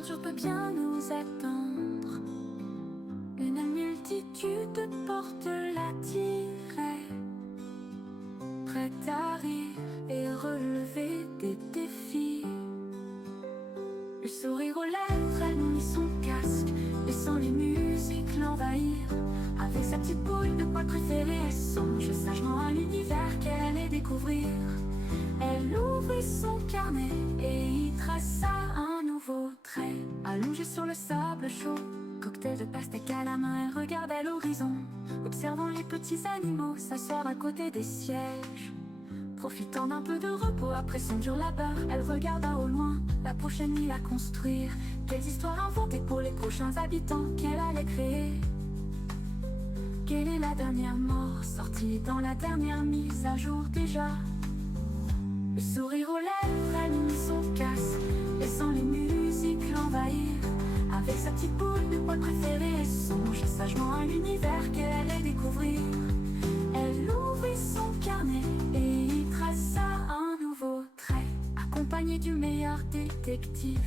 l'aventure peut bien nous attendre. Une multitude de portes l'attiraient, prête à rire et relever des défis. Le sourire aux lèvres, elle mit son casque, laissant les musiques l'envahir. Avec sa petite boule de poil préférée, elle songe sagement à l'univers qu'elle allait découvrir. Elle ouvrit son carnet et y traça un nouveau trait. Allongée sur le sable chaud, cocktail de pastèque à la main, elle regardait l'horizon, observant les petits animaux s'asseoir à côté des sièges. Profitant d'un peu de repos après son dur labeur, elle regarda au loin la prochaine île à construire. Quelles histoires inventées pour les prochains habitants qu'elle allait créer. Quelle est la dernière mort sortie dans la dernière mise à jour déjà? Le sourire aux lèvres, elle mit son casque, laissant les musiques l'envahir. Avec sa petite boule de poil préférée, elle songe sagement à l'univers qu'elle allait découvrir. Elle ouvrit son carnet et y traça un nouveau trait. Accompagnée du meilleur détective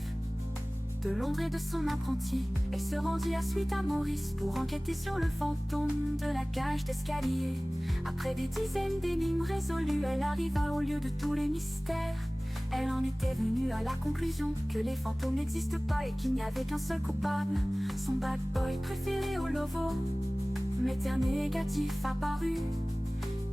de l'ombre et de son apprenti, elle se rendit à Suite à Maurice pour enquêter sur le fantôme de la cage d'escalier. Après des dizaines d'énigmes résolues, elle arriva au lieu de tous les mystères. Elle en était venue à la conclusion que les fantômes n'existent pas et qu'il n'y avait qu'un seul coupable, son bad boy préféré au Lovo. Mais un négatif apparut.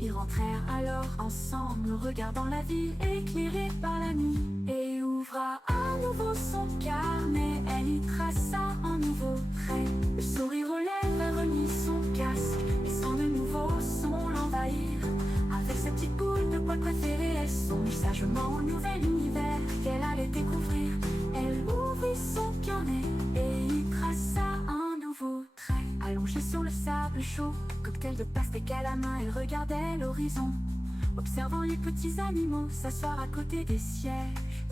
Ils rentrèrent alors ensemble, regardant la ville éclairée par la nuit. Et ouvra à nouveau son carnet, elle y traça un nouveau trait. Le sourire aux lèvres, elle remit son casque, laissant de nouveaux sons l'envahir. Avec sa petite boule de poil préférée, elle songe sagement au nouvel univers qu'elle allait découvrir. Elle ouvrit son carnet et y traça un nouveau trait. Allongée sur le sable chaud, cocktail de pastèque à la main, elle regardait l'horizon, observant les petits animaux s'asseoir à côté des sièges.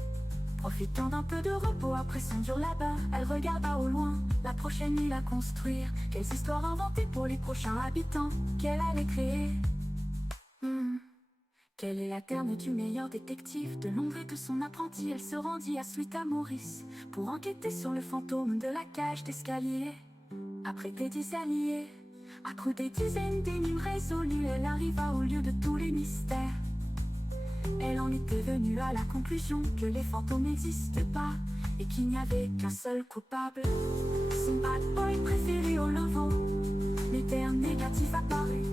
Profitant d'un peu de repos après son dur labeur, elle regarda au loin la prochaine île à construire. Quelles histoires inventées pour les prochains habitants qu'elle allait créer. Quelle est la terne du meilleur détective de l'ombre et de son apprenti? Elle se rendit à Suite à Maurice pour enquêter sur le fantôme de la cage d'escalier. Après des dizaines d'énigmes résolues, elle arriva au lieu de tous les mystères. Elle en était venue à la conclusion que les fantômes n'existent pas et qu'il n'y avait qu'un seul coupable, son bad boy préféré au Lovo. L'éternel négatif apparut.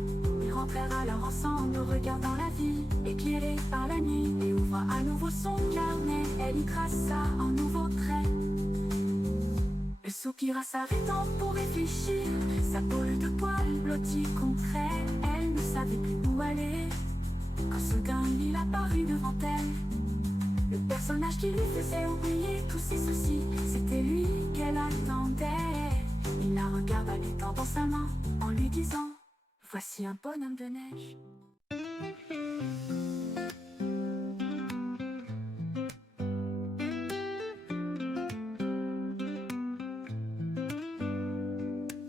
Ils rentrèrent alors ensemble, regardant la ville éclairée par la nuit. Et ouvra à nouveau son carnet, elle y traça un nouveau trait. Elle soupira, s'arrêtant pour réfléchir, sa boule de poil blottie contre elle. Elle ne savait plus où aller, quand soudain il apparut devant elle. Le personnage qui lui faisait oublier tous ses soucis, c'était lui qu'elle attendait. Il la regarda, lui tendant sa main, en lui disant: voici un bonhomme de neige.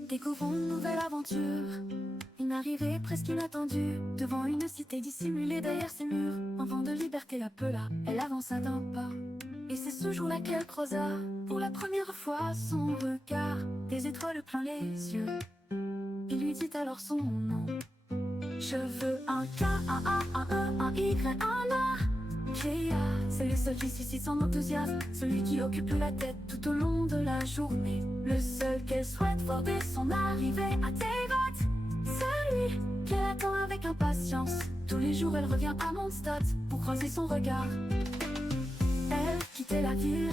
Découvrons une nouvelle aventure, une arrivée presque inattendue. Devant une cité dissimulée derrière ses murs, un vent de liberté l'appela, elle avança d'un pas. Et c'est ce jour-là qu'elle creusa, pour la première fois, son regard. Des étoiles plein les yeux, il lui dit alors son nom. Je veux un K, un A, un E, un Y, un A. Kia, c'est le seul qui suscite son enthousiasme, celui qui occupe la tête tout au long de la journée. Le seul qu'elle souhaite voir dès son arrivée à Teyvat, celui qu'elle attend avec impatience. Tous les jours elle revient à Mondstadt pour croiser son regard. Elle quittait la ville,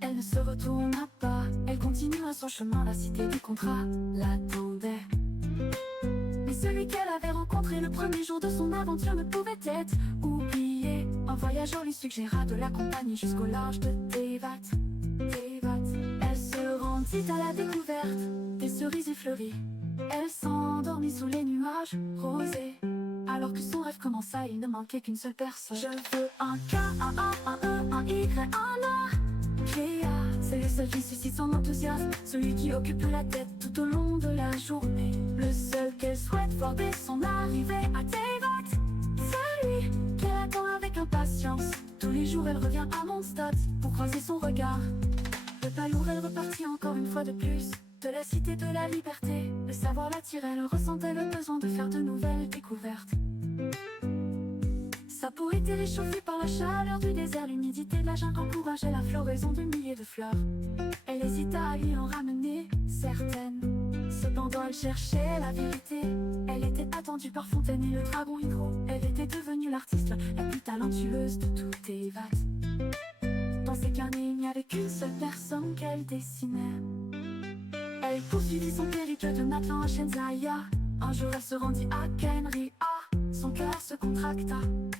elle ne se retourna pas. Elle continua son chemin, la cité du contrat l'attendait. Mais celui qu'elle avait rencontré le premier jour de son aventure ne pouvait être oublié. Un voyageur lui suggéra de l'accompagner jusqu'au large de Teyvat. Elle se rendit à la découverte des cerisiers fleuris. Elle s'endormit sous les nuages rosés. Alors que son rêve commença, il ne manquait qu'une seule personne. Je veux un K, un A, un E, un Y, un A. Kia, c'est le seul qui suscite son enthousiasme, celui qui occupe la tête tout au long de la journée. Le seul qu'elle souhaite voir dès son arrivée à Teyvat, celui qu'elle attend avec impatience. Tous les jours elle revient à Mondstadt pour croiser son regard. Le palourd et fois de plus de la cité de la liberté. Le savoir l'attirait, elle ressentait le besoin de faire de nouvelles découvertes. Sa peau était réchauffée par la chaleur du désert. L'humidité de la jungle encourageait la floraison de milliers de fleurs. Elle hésita à lui en ramener certaines. Cependant elle cherchait la vérité. Elle était attendue par Fontaine et le dragon Hydro. Elle était devenue l'artiste la plus talentueuse de toutes les vagues. Dans ses carnets il n'y avait qu'une seule personne qu'elle dessinait. Elle poursuivit son périple de Nathan à Shenzaya. Un jour elle se rendit à Kenria. Son cœur se contracta.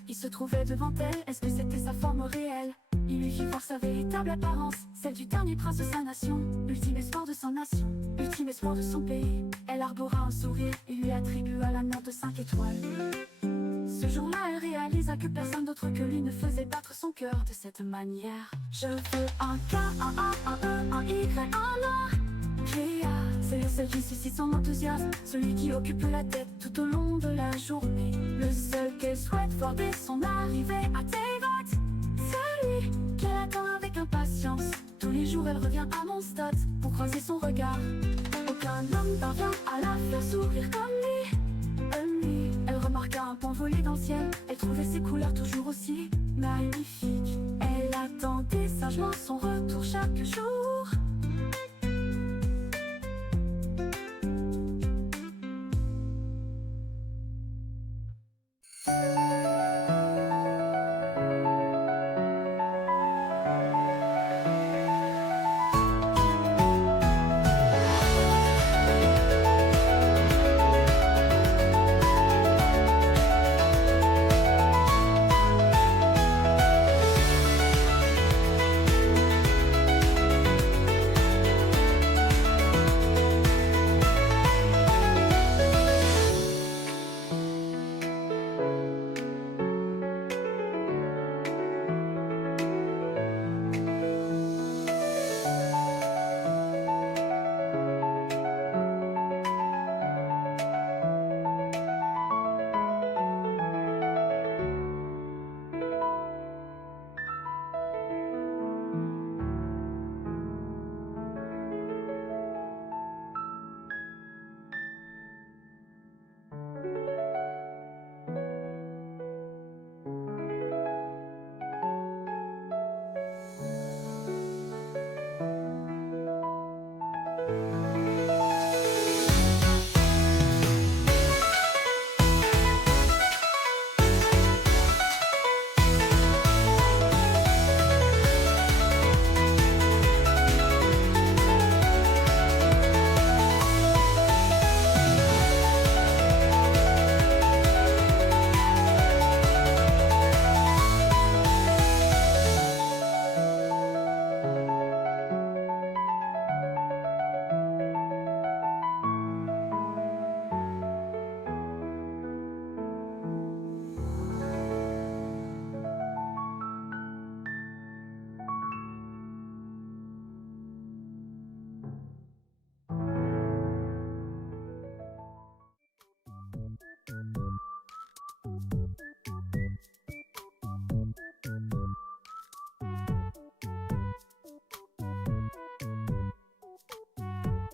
Il se trouvait devant elle, est-ce que c'était sa forme réelle? Il lui fit voir sa véritable apparence, celle du dernier prince de sa nation. Ultime espoir de sa nation, ultime espoir de son pays. Elle arbora un sourire et lui attribua la note de 5 étoiles. Ce jour-là elle réalisa que personne d'autre que lui ne faisait battre son cœur de cette manière. Je veux un K, un A, un E, un Y, un A. Cléa, c'est celle qui suscite son enthousiasme, celui qui occupe la tête tout au long de la journée. Le seul qu'elle souhaite voir dès son arrivée à Teyvat, celui qu'elle attend avec impatience. Tous les jours elle revient à Mondstadt pour croiser son regard. Aucun homme parvient à la faire sourire comme lui. Elle remarqua un point volé dans le ciel. Elle trouvait ses couleurs toujours aussi magnifiques. Elle attendait sagement son retour chaque jour.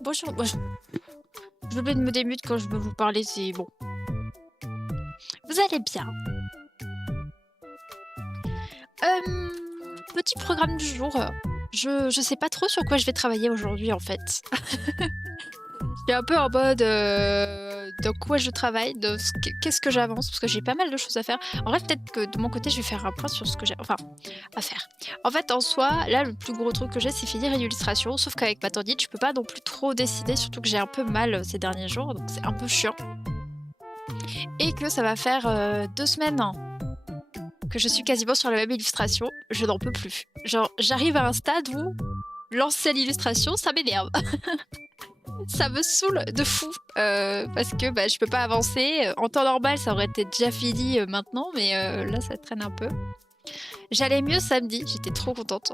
Bonjour, je vais me démute quand je veux vous parler, c'est bon. Vous allez bien? Petit programme du jour. Je sais pas trop sur quoi je vais travailler aujourd'hui en fait. Je suis un peu en mode de quoi je travaille, qu'est-ce que j'avance, parce que j'ai pas mal de choses à faire. En vrai, peut-être que de mon côté, je vais faire un point sur ce que j'ai à faire. En fait, en soi, là, le plus gros truc que j'ai, c'est finir une illustration, sauf qu'avec ma tendinite, je peux pas non plus trop décider, surtout que j'ai un peu mal ces derniers jours, donc c'est un peu chiant. Et que ça va faire 2 semaines que je suis quasiment sur la même illustration, je n'en peux plus. Genre, j'arrive à un stade où lancer l'illustration, ça m'énerve. Ça me saoule de fou parce que je peux pas avancer. En temps normal, ça aurait été déjà fini maintenant, mais là, ça traîne un peu. J'allais mieux samedi, j'étais trop contente.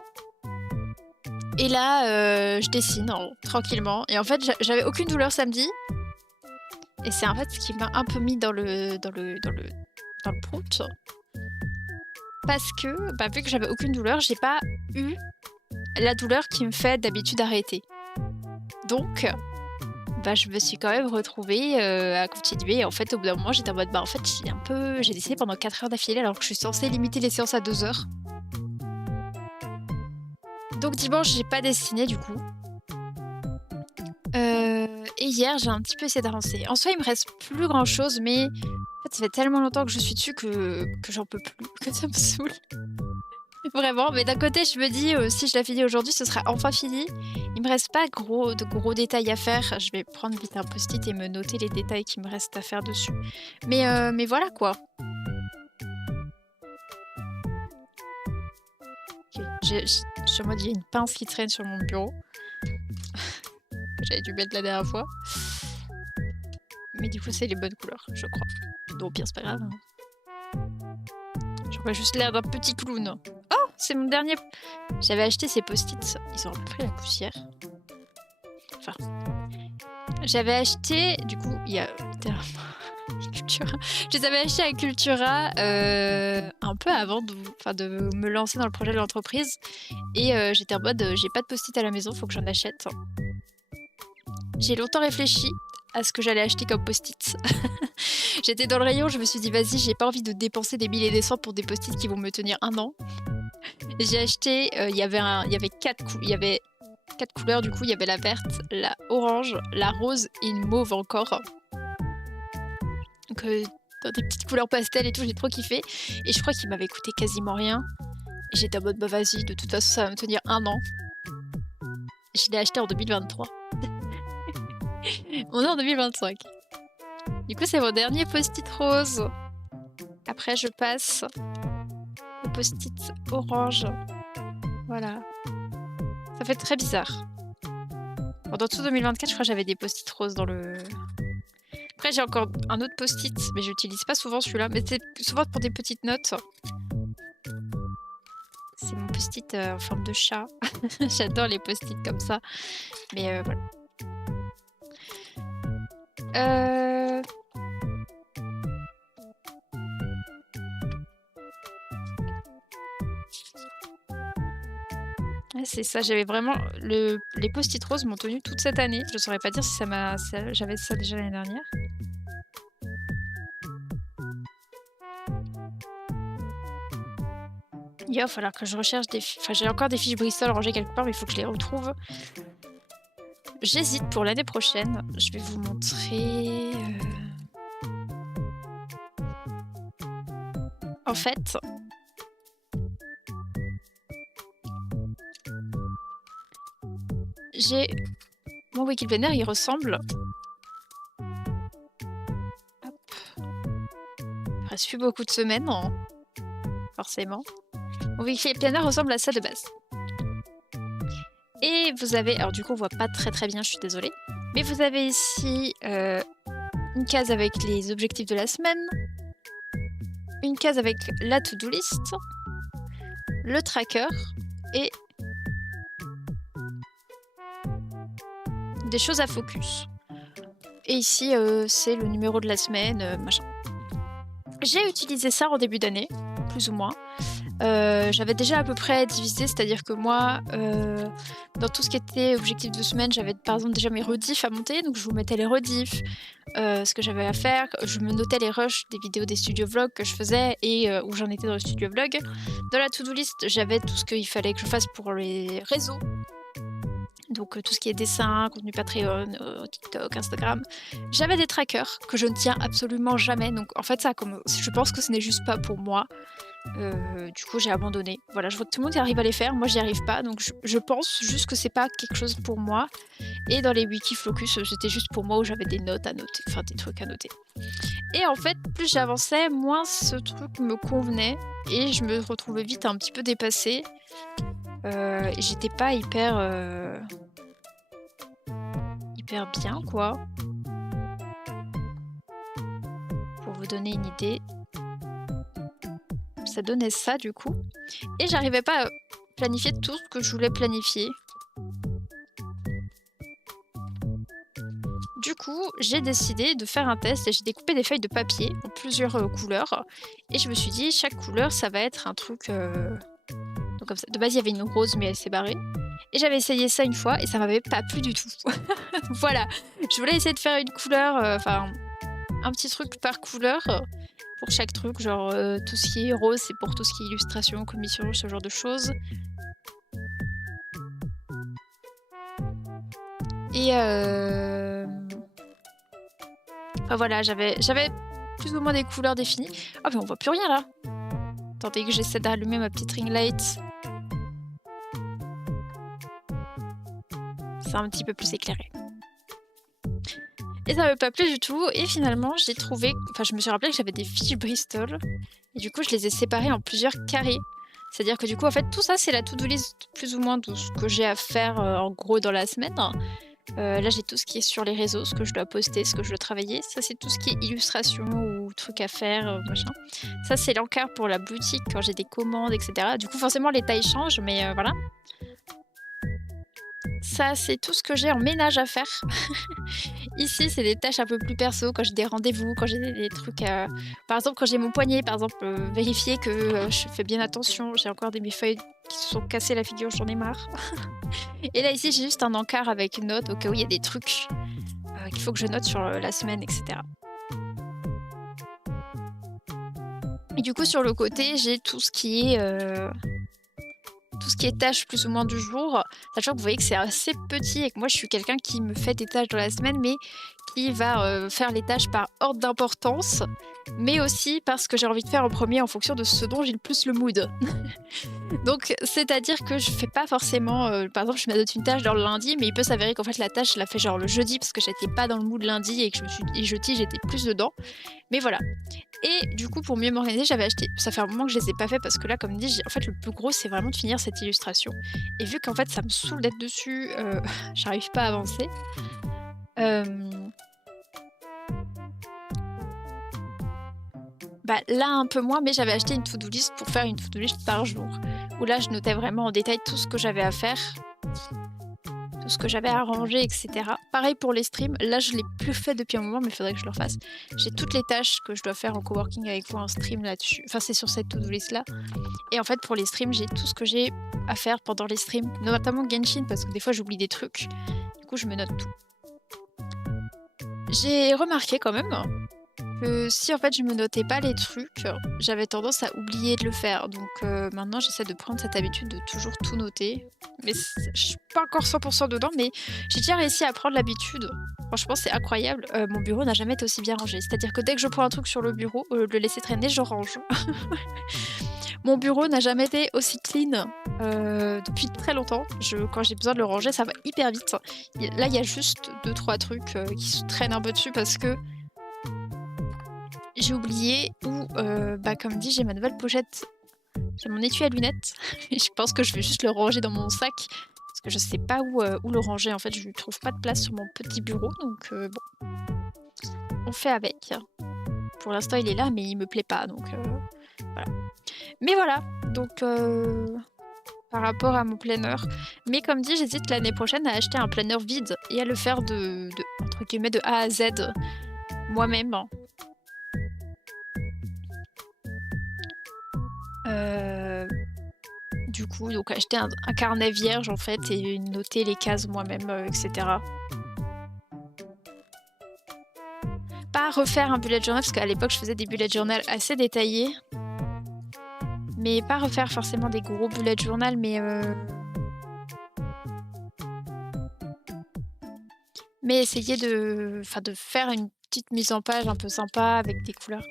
Et là, je dessine tranquillement. Et en fait, j'avais aucune douleur samedi. Et c'est en fait ce qui m'a un peu mis dans le prout. Parce que, vu que j'avais aucune douleur, j'ai pas eu la douleur qui me fait d'habitude arrêter. Donc, bah, je me suis quand même retrouvée à continuer. Et en fait, au bout d'un moment, j'étais en mode, bah, en fait, j'ai dessiné pendant 4 heures d'affilée alors que je suis censée limiter les séances à 2 heures. Donc dimanche, j'ai pas dessiné du coup. Et hier, j'ai un petit peu essayé d'avancer. En soi, il me reste plus grand chose, mais en fait, ça fait tellement longtemps que je suis dessus que j'en peux plus, que ça me saoule. Vraiment, mais d'un côté, je me dis, si je la finis aujourd'hui, ce sera enfin fini. Il me reste pas de gros détails à faire. Je vais prendre vite un post-it et me noter les détails qui me restent à faire dessus. Mais voilà quoi. Ok, je suis en mode, il y a une pince qui traîne sur mon bureau. Que j'avais dû mettre la dernière fois. Mais du coup, c'est les bonnes couleurs, je crois. Donc, au pire, c'est pas grave. J'aurais juste l'air d'un petit clown. Oh, c'est mon dernier. J'avais acheté ces post-it. Ils ont un peu pris la poussière. Enfin. J'avais acheté. Du coup, il y a. Cultura. Je les avais achetés à Cultura un peu avant de me lancer dans le projet de l'entreprise. Et j'étais en mode j'ai pas de post-it à la maison, faut que j'en achète. J'ai longtemps réfléchi à ce que j'allais acheter comme post-it. J'étais dans le rayon, je me suis dit vas-y, j'ai pas envie de dépenser des milliers et des cents pour des post-it qui vont me tenir 1 an. J'ai acheté, il y avait 4 couleurs du coup, il y avait la verte, la orange, la rose et une mauve encore. Donc dans des petites couleurs pastel et tout, j'ai trop kiffé. Et je crois qu'il m'avait coûté quasiment rien. Et j'étais en mode bah vas-y, de toute façon ça va me tenir 1 an. Je l'ai acheté en 2023. On est en 2025. Du coup, c'est mon dernier post-it rose. Après, je passe au post-it orange. Voilà. Ça fait très bizarre. Pendant tout 2024, je crois que j'avais des post-it roses dans le... Après, j'ai encore un autre post-it, mais j'utilise pas souvent celui-là. Mais c'est souvent pour des petites notes. C'est mon post-it en forme de chat. J'adore les post-it comme ça. Mais voilà. Ouais, c'est ça, j'avais vraiment... Les post-it roses m'ont tenu toute cette année. Je saurais pas dire si j'avais ça déjà l'année dernière. Il va falloir que je recherche des... Enfin, j'ai encore des fiches Bristol rangées quelque part, mais il faut que je les retrouve. J'hésite pour l'année prochaine. Je vais vous montrer... En fait... J'ai... Mon Wiki Planner, il ressemble... Hop. Il reste plus beaucoup de semaines, hein. Forcément. Mon Wiki Planner ressemble à ça de base. Et vous avez... Alors du coup, on voit pas très bien, je suis désolée. Mais vous avez ici une case avec les objectifs de la semaine. Une case avec la to-do list. Le tracker. Et... des choses à focus. Et ici, c'est le numéro de la semaine, machin. J'ai utilisé ça en début d'année, plus ou moins. J'avais déjà à peu près divisé, c'est-à-dire que moi, dans tout ce qui était objectif de semaine, j'avais par exemple déjà mes rediffs à monter, donc je vous mettais les rediffs, ce que j'avais à faire, je me notais les rushs des vidéos des studio vlogs que je faisais et où j'en étais dans le studio vlog. Dans la to-do list, j'avais tout ce qu'il fallait que je fasse pour les réseaux. Donc tout ce qui est dessin, contenu Patreon, TikTok, Instagram. J'avais des trackers que je ne tiens absolument jamais. Donc en fait, je pense que ce n'est juste pas pour moi. Du coup, j'ai abandonné. Voilà, je vois que tout le monde y arrive à les faire. Moi, j'y arrive pas. Donc je pense juste que c'est pas quelque chose pour moi. Et dans les wiki focus, c'était juste pour moi où j'avais des notes à noter. Enfin, des trucs à noter. Et en fait, plus j'avançais, moins ce truc me convenait. Et je me retrouvais vite un petit peu dépassée. Et j'étais pas hyper bien quoi. Pour vous donner une idée, ça donnait ça du coup. Et j'arrivais pas à planifier tout ce que je voulais planifier. Du coup, j'ai décidé de faire un test et j'ai découpé des feuilles de papier en plusieurs couleurs. Et je me suis dit, chaque couleur, ça va être un truc Donc comme ça. De base, il y avait une rose, mais elle s'est barrée. Et j'avais essayé ça une fois et ça m'avait pas plu du tout. Voilà. Je voulais essayer de faire une couleur, enfin un petit truc par couleur pour chaque truc. Genre tout ce qui est rose, c'est pour tout ce qui est illustration, commission, ce genre de choses. Et enfin voilà, j'avais plus ou moins des couleurs définies. Ah mais on voit plus rien là. Attendez que j'essaie d'allumer ma petite ring light. C'est un petit peu plus éclairé. Et ça m'avait pas plu du tout. Et finalement, j'ai trouvé... Enfin, je me suis rappelé que j'avais des fiches Bristol. Et du coup, je les ai séparées en plusieurs carrés. C'est-à-dire que du coup, en fait, tout ça, c'est la to-do list plus ou moins de ce que j'ai à faire en gros dans la semaine. Là, j'ai tout ce qui est sur les réseaux, ce que je dois poster, ce que je dois travailler. Ça, c'est tout ce qui est illustration ou trucs à faire, machin. Ça, c'est l'encart pour la boutique quand j'ai des commandes, etc. Du coup, forcément, les tailles changent, mais voilà. Ça, c'est tout ce que j'ai en ménage à faire. Ici, c'est des tâches un peu plus perso, quand j'ai des rendez-vous, quand j'ai des trucs... Par exemple, quand j'ai mon poignet, par exemple, vérifier que je fais bien attention. J'ai encore mes feuilles qui se sont cassées la figure, j'en ai marre. Et là, ici, j'ai juste un encart avec une note au cas où il y a des trucs qu'il faut que je note sur la semaine, etc. Et du coup, sur le côté, j'ai tout ce qui est tâches plus ou moins du jour, sachant que vous voyez que c'est assez petit et que moi je suis quelqu'un qui me fait des tâches dans la semaine, mais qui va faire les tâches par ordre d'importance, mais aussi parce que j'ai envie de faire en premier en fonction de ce dont j'ai le plus le mood. Donc c'est-à-dire que je fais pas forcément, par exemple je me note une tâche dans le lundi, mais il peut s'avérer qu'en fait la tâche je la fais genre le jeudi parce que j'étais pas dans le mood lundi et que je me suis dit jeudi j'étais plus dedans. Mais voilà. Et du coup, pour mieux m'organiser, j'avais acheté... Ça fait un moment que je les ai pas fait parce que là, comme dit, en fait, le plus gros, c'est vraiment de finir cette illustration. Et vu qu'en fait, ça me saoule d'être dessus, j'arrive pas à avancer. Bah, là, un peu moins, mais j'avais acheté une to-do list pour faire une to-do list par jour. Où là, je notais vraiment en détail tout ce que j'avais à faire. Tout ce que j'avais à ranger, etc. Pareil pour les streams. Là, je l'ai plus fait depuis un moment, mais il faudrait que je le refasse. J'ai toutes les tâches que je dois faire en coworking avec vous en stream là-dessus. Enfin, c'est sur cette to-do list-là. Et en fait, pour les streams, j'ai tout ce que j'ai à faire pendant les streams. Notamment Genshin, parce que des fois, j'oublie des trucs. Du coup, je me note tout. J'ai remarqué quand même que si en fait je me notais pas les trucs, j'avais tendance à oublier de le faire. Donc maintenant j'essaie de prendre cette habitude de toujours tout noter. Mais je suis pas encore 100% dedans, mais j'ai déjà réussi à prendre l'habitude. Franchement c'est incroyable. Mon bureau n'a jamais été aussi bien rangé. C'est-à-dire que dès que je prends un truc sur le bureau, au lieu de le laisser traîner, je range. Mon bureau n'a jamais été aussi clean depuis très longtemps. Quand j'ai besoin de le ranger, ça va hyper vite. Là, il y a juste 2-3 trucs qui se traînent un peu dessus parce que j'ai oublié ou, comme dit, j'ai ma nouvelle pochette. J'ai mon étui à lunettes. Et je pense que je vais juste le ranger dans mon sac parce que je sais pas où le ranger. En fait, je ne trouve pas de place sur mon petit bureau. Donc, bon, on fait avec. Pour l'instant, il est là, mais il me plaît pas. Donc, voilà. Mais voilà, donc par rapport à mon planner. Mais comme dit, j'hésite l'année prochaine à acheter un planner vide et à le faire entre guillemets, de A à Z moi-même. Du coup, donc acheter un carnet vierge en fait et noter les cases moi-même, etc. Pas refaire un bullet journal parce qu'à l'époque je faisais des bullet journal assez détaillés. Mais pas refaire forcément des gros bullet journal, mais essayer de faire une petite mise en page un peu sympa avec des couleurs,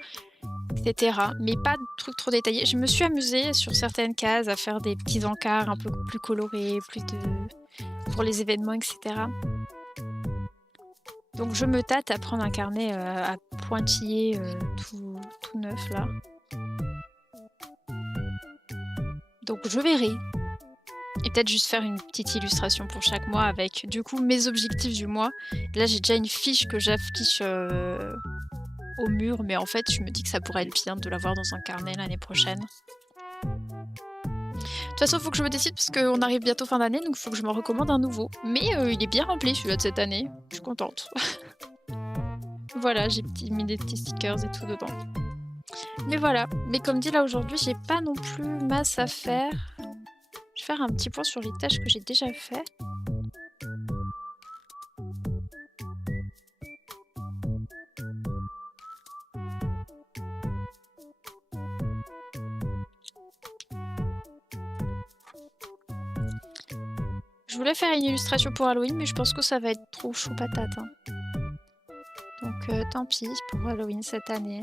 etc. Mais pas de trucs trop détaillés. Je me suis amusée sur certaines cases à faire des petits encarts un peu plus colorés, pour les événements, etc. Donc je me tâte à prendre un carnet à pointillés tout neuf là. Donc je verrai. Et peut-être juste faire une petite illustration pour chaque mois avec du coup mes objectifs du mois. Là j'ai déjà une fiche que j'affiche au mur, mais en fait je me dis que ça pourrait être bien de l'avoir dans un carnet l'année prochaine. De toute façon il faut que je me décide parce qu'on arrive bientôt fin d'année, donc il faut que je me recommande un nouveau. Mais il est bien rempli celui-là de cette année, je suis contente. Voilà, j'ai mis des petits stickers et tout dedans. Mais voilà, mais comme dit là aujourd'hui, j'ai pas non plus masse à faire. faire un petit point sur les tâches que j'ai déjà fait. Je voulais faire une illustration pour Halloween, mais je pense que ça va être trop chaud patate, hein. Donc tant pis pour Halloween cette année.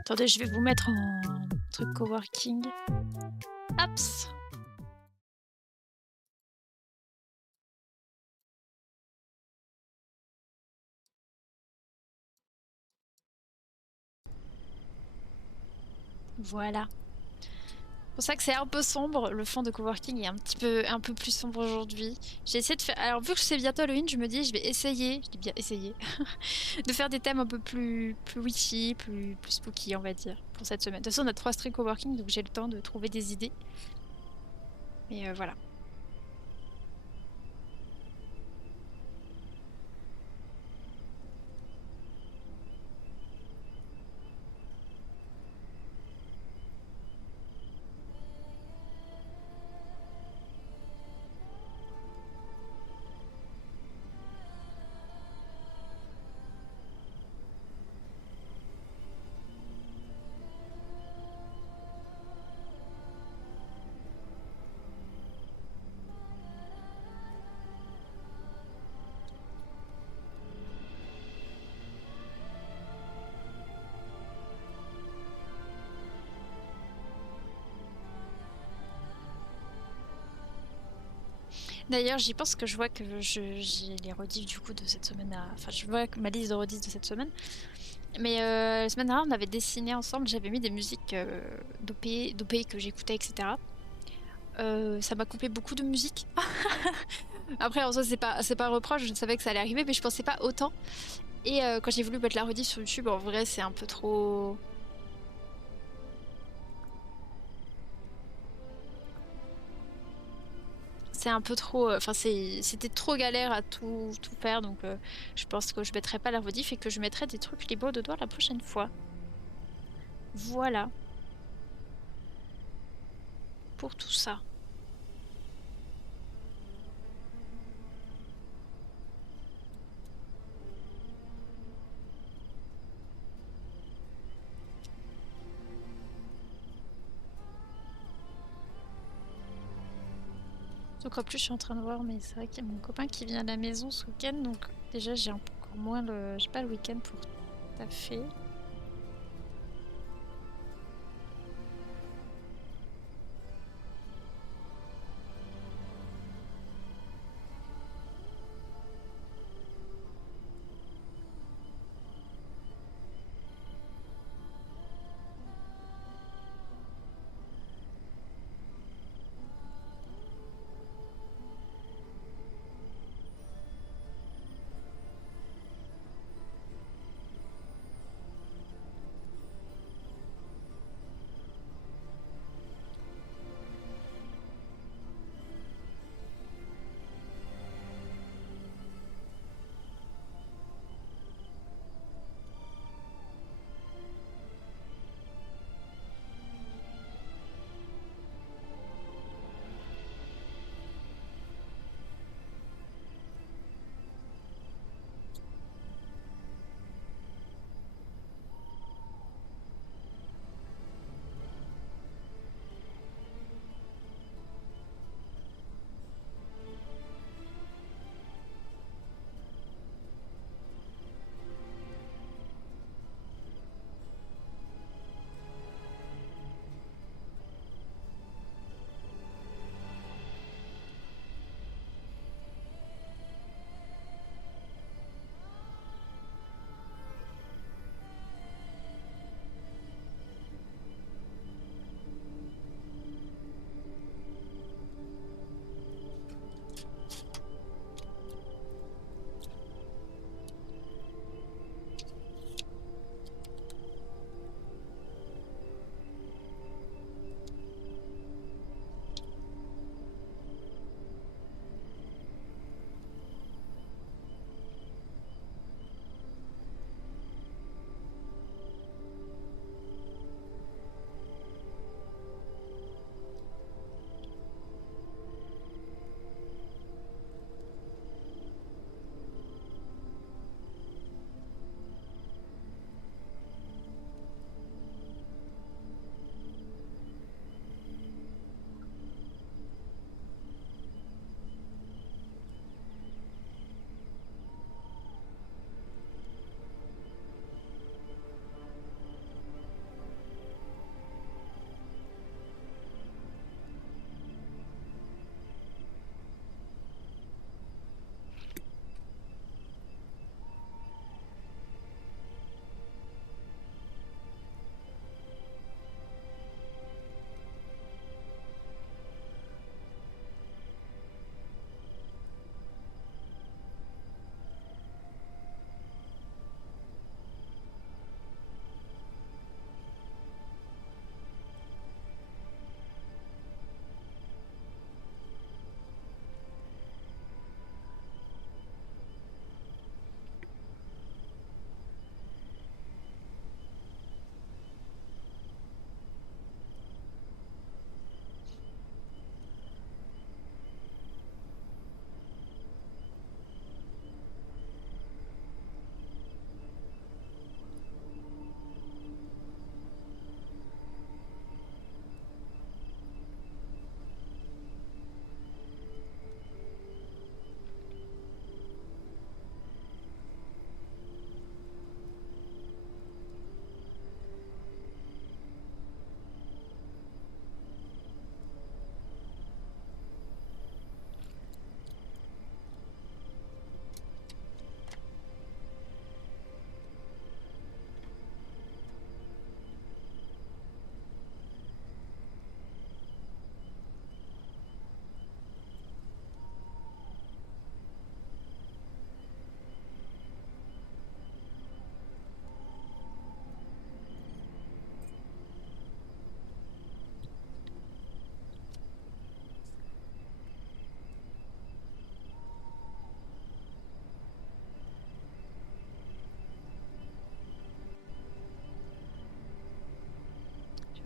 Attendez, je vais vous mettre en truc coworking. Hops! Voilà. C'est pour ça que c'est un peu sombre. Le fond de coworking est un peu plus sombre aujourd'hui. J'ai essayé de faire. Alors, vu que c'est bientôt Halloween, je me dis, je vais essayer. Je dis bien essayer. De faire des thèmes un peu plus witchy, plus spooky, on va dire, pour cette semaine. De toute façon, on a 3 streams coworking, donc j'ai le temps de trouver des idées. Mais voilà. D'ailleurs, j'y pense que je vois que j'ai les rediffs du coup de cette semaine. Enfin, je vois ma liste de rediffs de cette semaine. Mais la semaine dernière, on avait dessiné ensemble. J'avais mis des musiques d'OP que j'écoutais, etc. Ça m'a coupé beaucoup de musique. Après, en soi, c'est pas un reproche. Je savais que ça allait arriver, mais je pensais pas autant. Et quand j'ai voulu mettre la rediff sur YouTube, en vrai, c'est un peu trop. C'est un peu trop. Enfin, c'était trop galère à tout faire, donc je pense que je mettrai pas la rediff et que je mettrai des trucs libres de doigts la prochaine fois. Voilà. Pour tout ça. Donc en plus, je suis en train de voir, mais c'est vrai qu'il y a mon copain qui vient à la maison ce week-end, donc déjà j'ai encore moins le. J'ai pas le week-end pour taffer.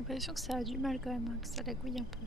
l'impression que ça a du mal quand même, hein, que ça lagouille un peu.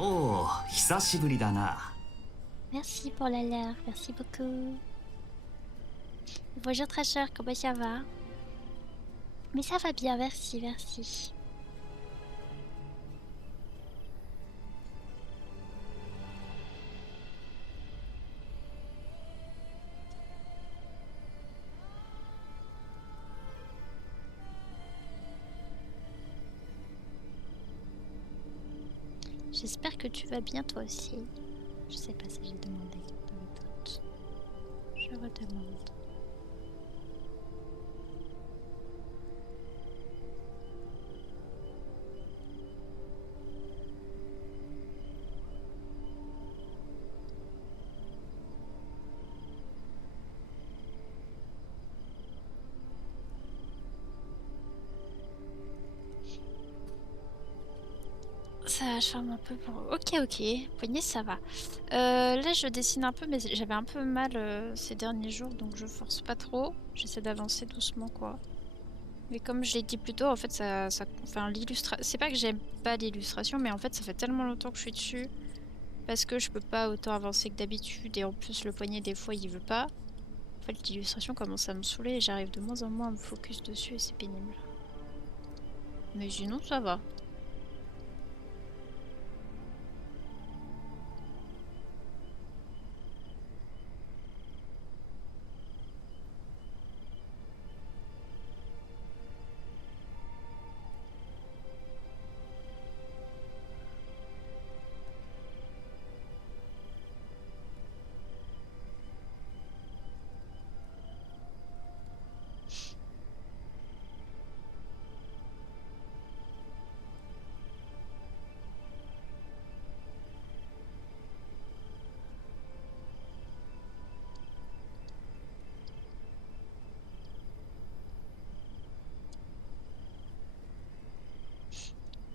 おお、久しぶりだな。Merci pour la leur, merci beaucoup. Bonjour très cher, comment ça va? Mais ça va bien, merci, merci. J'espère que tu vas bien toi aussi. Je sais pas si j'ai demandé dans le doute. Je redemande. Ça charme un peu pour... Ok, ok. Poignet, ça va. Là, je dessine un peu, mais j'avais un peu mal ces derniers jours, donc je force pas trop. J'essaie d'avancer doucement, quoi. Mais comme je l'ai dit plus tôt, en fait, enfin, l'illustration... C'est pas que j'aime pas l'illustration, mais en fait, ça fait tellement longtemps que je suis dessus. Parce que je peux pas autant avancer que d'habitude, et en plus, le poignet, des fois, il veut pas. En fait, l'illustration commence à me saouler, et j'arrive de moins en moins à me focus dessus, et c'est pénible. Mais sinon, ça va.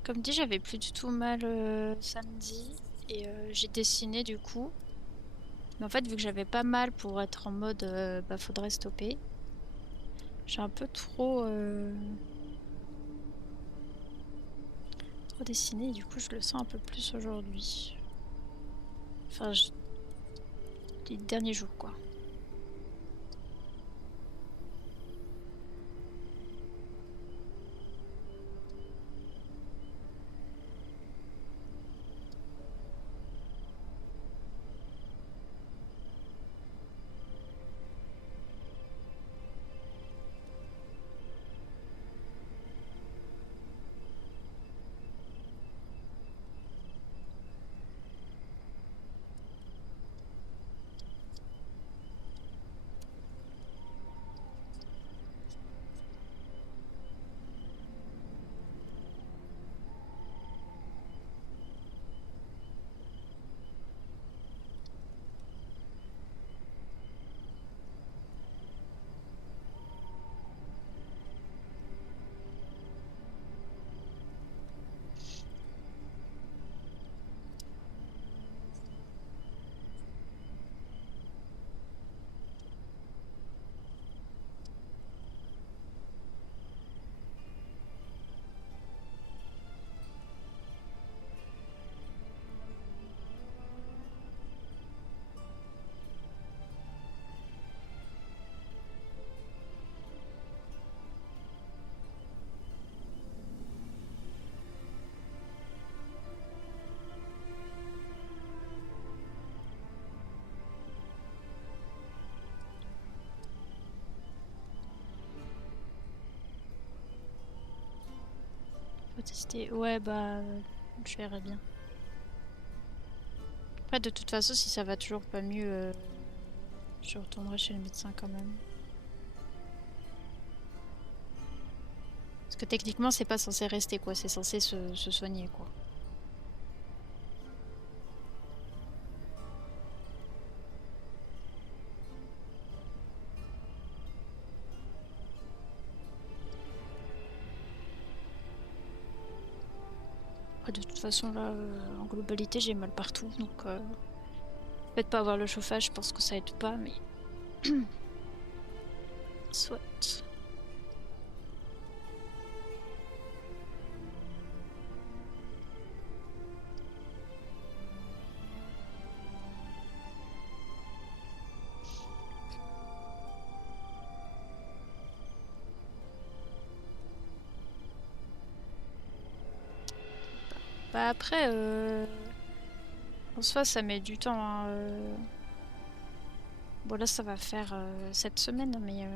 Comme dit, j'avais plus du tout mal samedi et j'ai dessiné du coup. Mais en fait, vu que j'avais pas mal pour être en mode bah faudrait stopper, j'ai un peu trop dessiné et du coup je le sens un peu plus aujourd'hui. Enfin, les derniers jours quoi. Faut tester. Ouais bah je verrai bien. Après de toute façon si ça va toujours pas mieux, je retournerai chez le médecin quand même. Parce que techniquement c'est pas censé rester quoi, c'est censé se soigner quoi. Après, de toute façon là en globalité j'ai mal partout donc peut-être pas avoir le chauffage, je pense que ça aide pas mais soit. Bah après, en soi, ça met du temps, hein, Bon là, ça va faire cette semaine, mais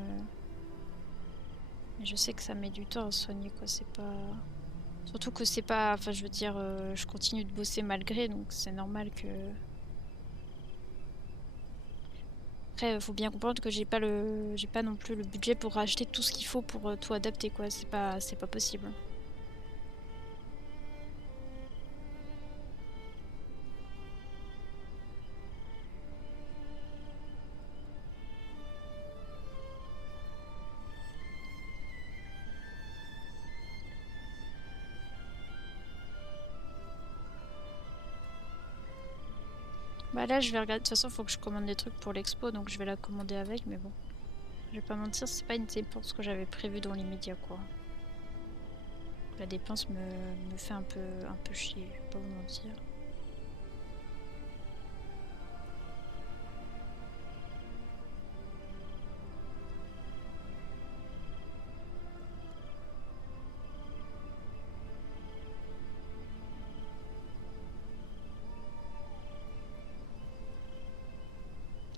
je sais que ça met du temps à se soigner, quoi. C'est pas... Surtout que c'est pas... Enfin, je veux dire, je continue de bosser malgré, donc c'est normal que... Après, faut bien comprendre que j'ai pas non plus le budget pour racheter tout ce qu'il faut pour tout adapter, quoi. C'est pas possible. Bah là, je vais regarder. De toute façon, faut que je commande des trucs pour l'expo, donc je vais la commander avec, mais bon. Je vais pas mentir, c'est pas une dépense que j'avais prévue dans l'immédiat, quoi. La dépense me fait un peu chier, je vais pas vous mentir.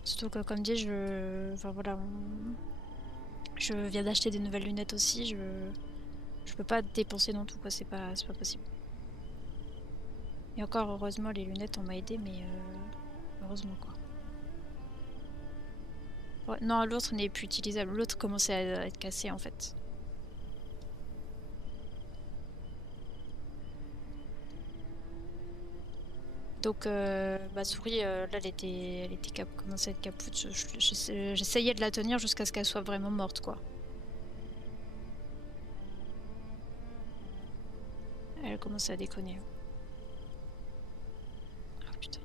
Surtout que, comme dit, enfin voilà, je viens d'acheter des nouvelles lunettes aussi, je peux pas dépenser dans tout, quoi, c'est pas possible. Et encore, heureusement, les lunettes, on m'a aidé, mais heureusement, quoi. Ouais, non, l'autre n'est plus utilisable. L'autre commençait à être cassé, en fait. Donc, ma souris, là, elle était commençait à être capoute. J'essayais de la tenir jusqu'à ce qu'elle soit vraiment morte, quoi. Elle commençait à déconner. Ah, putain.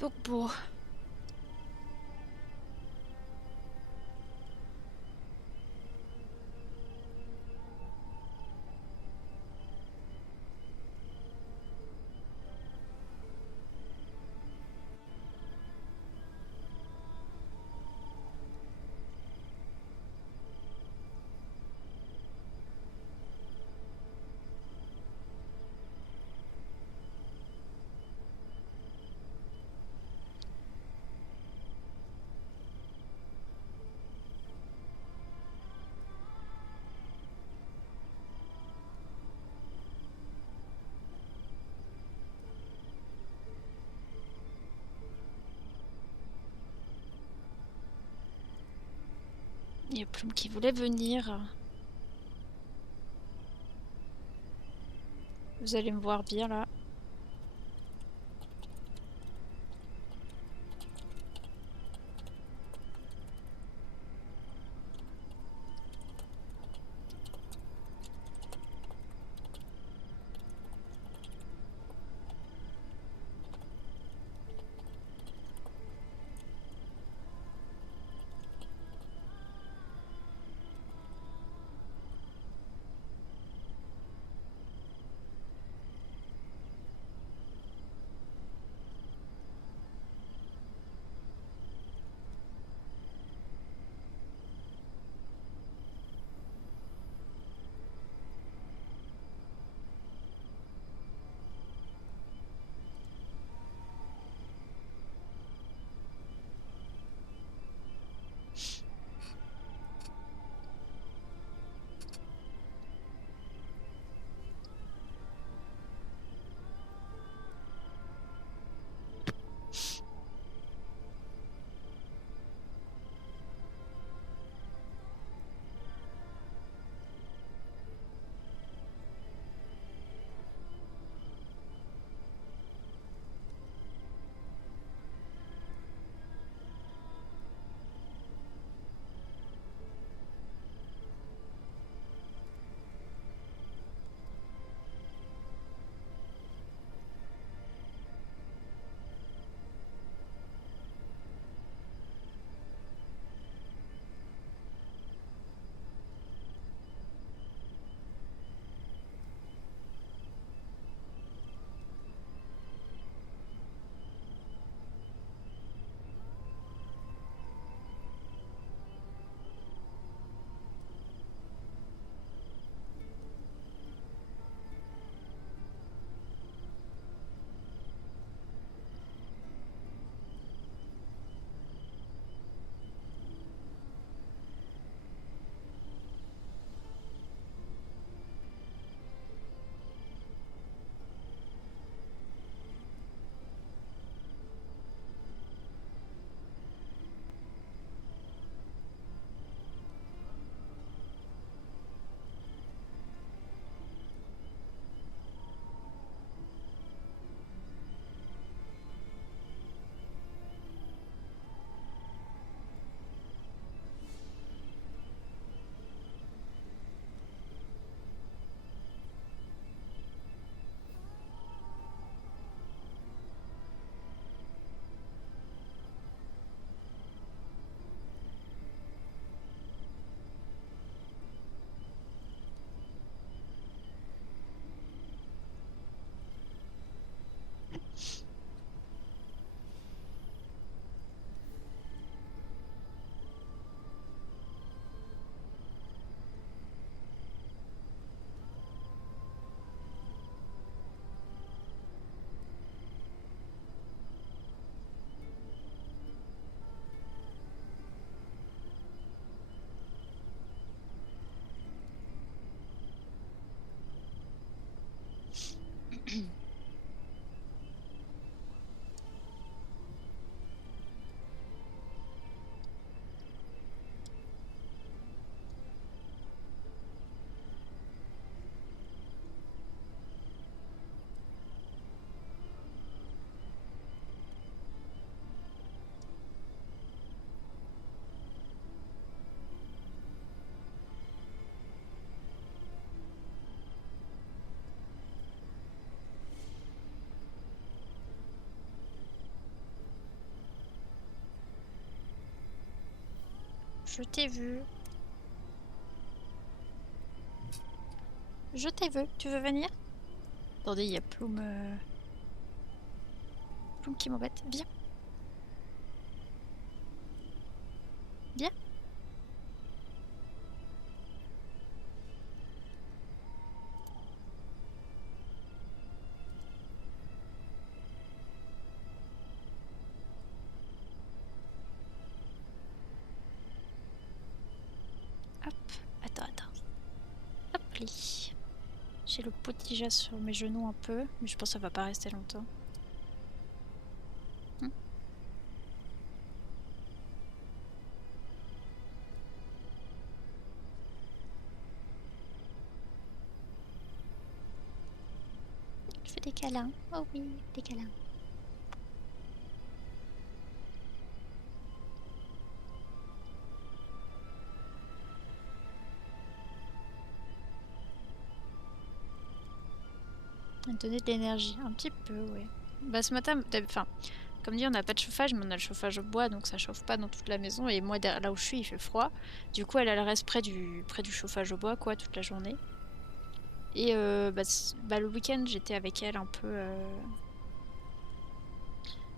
Donc, bon. Il y a Plume qui voulait venir. Vous allez me voir bien, là. Je t'ai vu. Je t'ai vu. Tu veux venir? Attendez, il y a Plume. Plume qui m'embête. Viens. Viens. Hop. Attends. Hop, li. J'ai le petit jas sur mes genoux un peu, mais je pense que ça va pas rester longtemps. Je fais des câlins. Oh oui, des câlins. Donner de l'énergie, un petit peu, ouais. Bah ce matin, enfin, comme dit, on n'a pas de chauffage, mais on a le chauffage au bois, donc ça chauffe pas dans toute la maison. Et moi, là où je suis, il fait froid. Du coup, elle reste près du chauffage au bois, quoi, toute la journée. Et le week-end, j'étais avec elle un peu,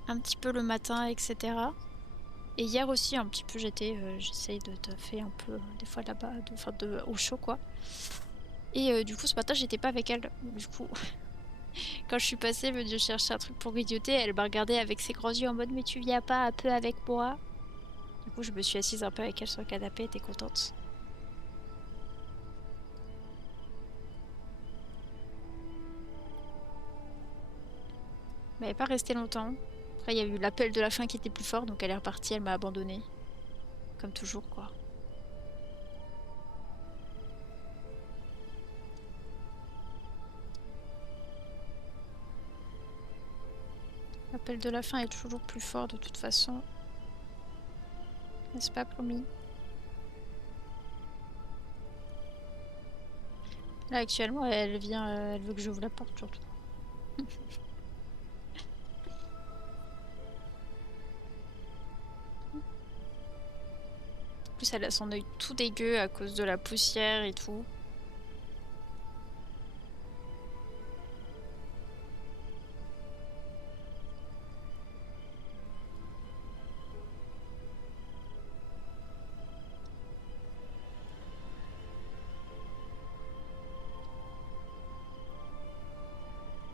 un petit peu le matin, etc. Et hier aussi, un petit peu, j'essaye de taffer un peu, des fois là-bas, au chaud, quoi. Et du coup, ce matin, j'étais pas avec elle. Du coup, quand je suis passée, venue chercher un truc pour grignoter, elle m'a regardé avec ses grands yeux en mode « Mais tu viens pas un peu avec moi ?» Du coup, je me suis assise un peu avec elle sur le canapé, elle était contente. Mais elle n'est pas restée longtemps. Après, il y a eu l'appel de la faim qui était plus fort, donc elle est repartie, elle m'a abandonnée. Comme toujours, quoi. L'appel de la faim est toujours plus fort de toute façon. N'est-ce pas, promis? Là, actuellement, elle vient, elle veut que j'ouvre la porte, surtout. En plus, elle a son œil tout dégueu à cause de la poussière et tout.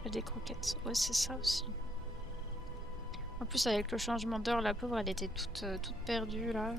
Elle a des croquettes. Ouais, c'est ça aussi. En plus, avec le changement d'heure, la pauvre, elle était toute perdue, là.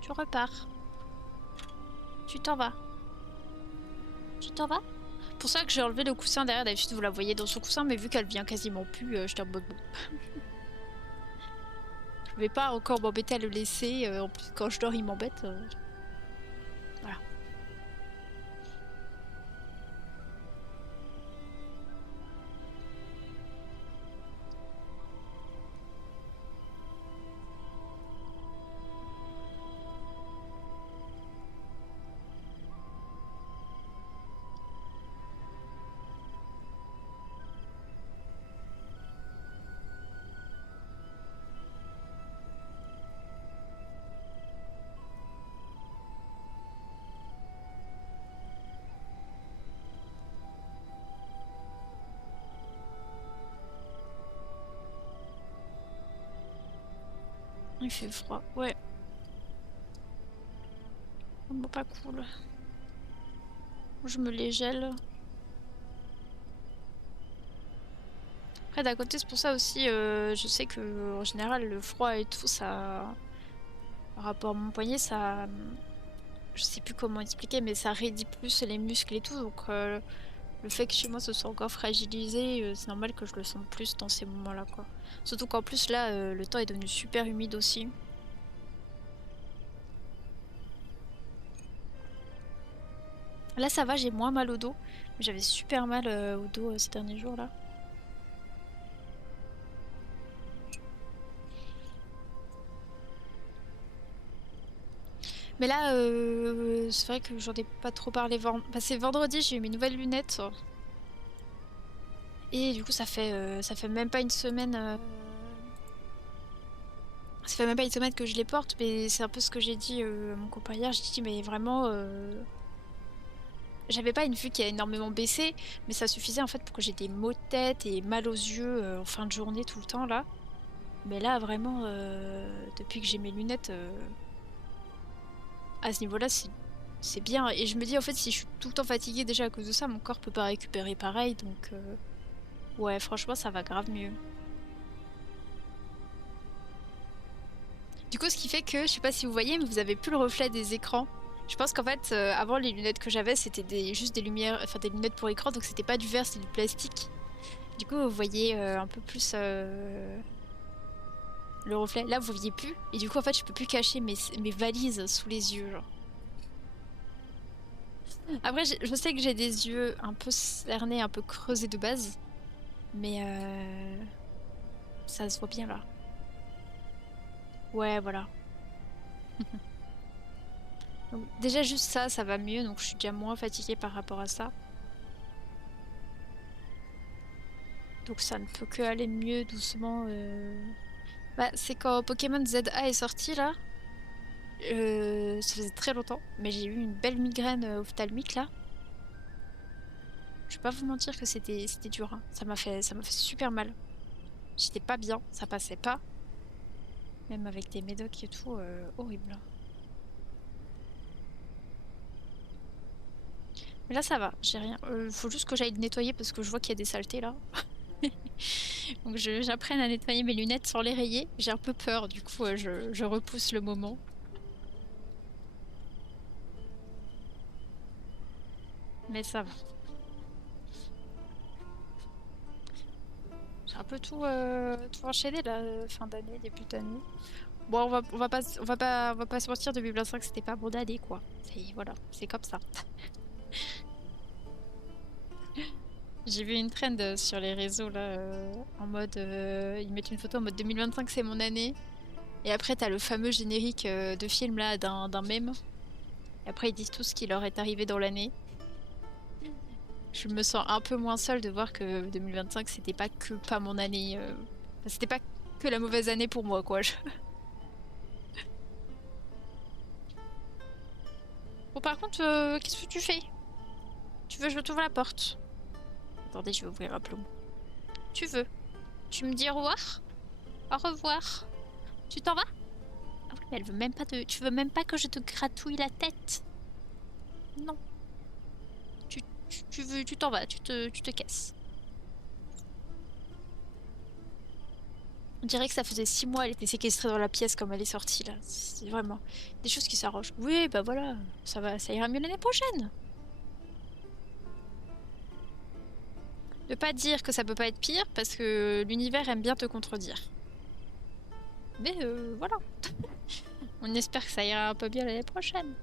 Tu repars. Tu t'en vas. Tu t'en vas? Pour ça que j'ai enlevé le coussin derrière. D'habitude, vous la voyez dans son coussin, mais vu qu'elle vient quasiment plus, j'étais en mode bon. Je vais pas encore m'embêter à le laisser. En plus, quand je dors, il m'embête. Voilà. Il fait froid, ouais. Bon, pas cool. Je me les gèle. Après, d'un côté, c'est pour ça aussi, je sais que en général, le froid et tout, ça. Par rapport à mon poignet, ça. Je sais plus comment expliquer, mais ça raidit plus les muscles et tout. Donc, le fait que chez moi ce soit encore fragilisé, c'est normal que je le sente plus dans ces moments-là, quoi. Surtout qu'en plus, là, le temps est devenu super humide aussi. Là, ça va, j'ai moins mal au dos. J'avais super mal au dos ces derniers jours, là. Mais là, c'est vrai que j'en ai pas trop parlé. C'est vendredi, j'ai eu mes nouvelles lunettes. Et du coup, ça fait même pas une semaine. Ça fait même pas une semaine que je les porte, mais c'est un peu ce que j'ai dit à mon copain hier. J'ai dit, mais vraiment, j'avais pas une vue qui a énormément baissé, mais ça suffisait en fait pour que j'ai des maux de tête et mal aux yeux en fin de journée tout le temps là. Mais là, vraiment, depuis que j'ai mes lunettes, à ce niveau-là, c'est bien. Et je me dis, en fait, si je suis tout le temps fatiguée déjà à cause de ça, mon corps peut pas récupérer pareil. Donc, ouais, franchement, ça va grave mieux. Du coup, ce qui fait que, je sais pas si vous voyez, mais vous avez plus le reflet des écrans. Je pense qu'en fait, avant, les lunettes que j'avais, c'était juste des lumières, enfin des lunettes pour écran, donc c'était pas du verre, c'était du plastique. Du coup, vous voyez un peu plus le reflet. Là, vous voyez plus. Et du coup, en fait, je peux plus cacher mes valises sous les yeux, genre. Après, je sais que j'ai des yeux un peu cernés, un peu creusés de base. Mais ça se voit bien là. Ouais, voilà. Donc, déjà, juste ça, ça va mieux. Donc, je suis déjà moins fatiguée par rapport à ça. Donc, ça ne peut que aller mieux doucement. Bah, c'est quand Pokémon ZA est sorti là. Ça faisait très longtemps. Mais j'ai eu une belle migraine ophtalmique là. Je vais pas vous mentir que c'était dur, hein. Ça m'a fait super mal. J'étais pas bien, ça passait pas. Même avec des médocs et tout, horrible. Mais là ça va, j'ai rien. Faut juste que j'aille le nettoyer parce que je vois qu'il y a des saletés là. Donc j'apprenne à nettoyer mes lunettes sans les rayer. J'ai un peu peur, du coup je repousse le moment. Mais ça va. J'ai un peu tout enchaîné là, fin d'année, début d'année. Bon, on va pas se mentir, 2025 c'était pas bon d'année quoi. Voilà, c'est comme ça. J'ai vu une trend sur les réseaux là, en mode ils mettent une photo en mode 2025 c'est mon année. Et après t'as le fameux générique de film là d'un mème. Et après ils disent tout ce qui leur est arrivé dans l'année. Je me sens un peu moins seule de voir que 2025 c'était pas mon année. Enfin, c'était pas que la mauvaise année pour moi quoi. Bon par contre, qu'est-ce que tu fais? Tu veux que je t'ouvre la porte? Attendez, je vais ouvrir un plomb. Tu veux? Tu me dis au revoir? Au revoir. Tu t'en vas? Ah oui, mais elle veut même pas Tu veux même pas que je te gratouille la tête? Non. Tu t'en vas, tu te casses. On dirait que ça faisait 6 mois, elle était séquestrée dans la pièce comme elle est sortie là. C'est vraiment des choses qui s'arrangent. Oui, bah voilà, ça ira mieux l'année prochaine. Ne pas dire que ça peut pas être pire parce que l'univers aime bien te contredire. Mais voilà. On espère que ça ira un peu bien l'année prochaine.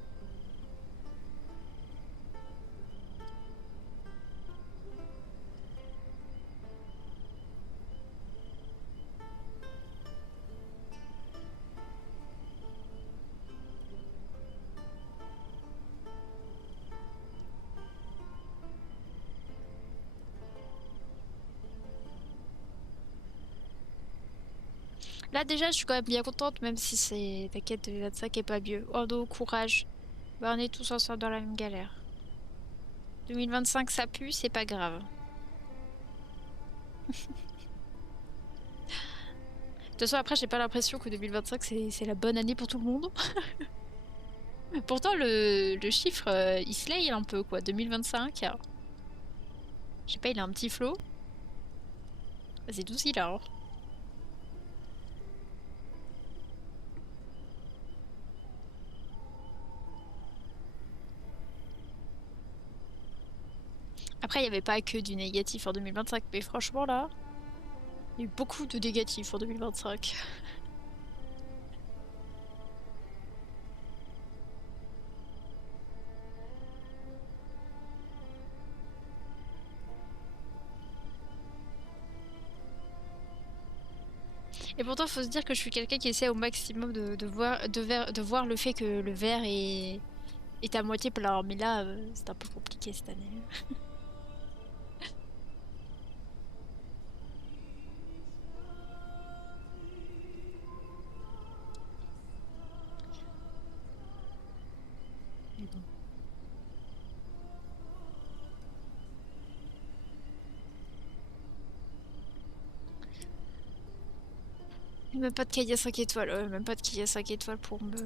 Là déjà, je suis quand même bien contente, même si c'est t'inquiète, 2025 est pas mieux. Ordo, courage. Bah, on est tous ensemble dans la même galère. 2025, ça pue, c'est pas grave. façon, après, j'ai pas l'impression que 2025 c'est la bonne année pour tout le monde. Pourtant, le chiffre, il se lay un peu, quoi. 2025. Je sais pas, il a un petit flow. C'est tout ce qu'il a. Hein. Après, il n'y avait pas que du négatif en 2025, mais franchement, là, il y a eu beaucoup de négatifs en 2025. Et pourtant, faut se dire que je suis quelqu'un qui essaie au maximum de voir le fait que le verre est à moitié plein. Mais là, c'est un peu compliqué cette année. Mais bon. Même pas de Kaya 5 étoiles, même pas de Kaya 5 étoiles pour me... De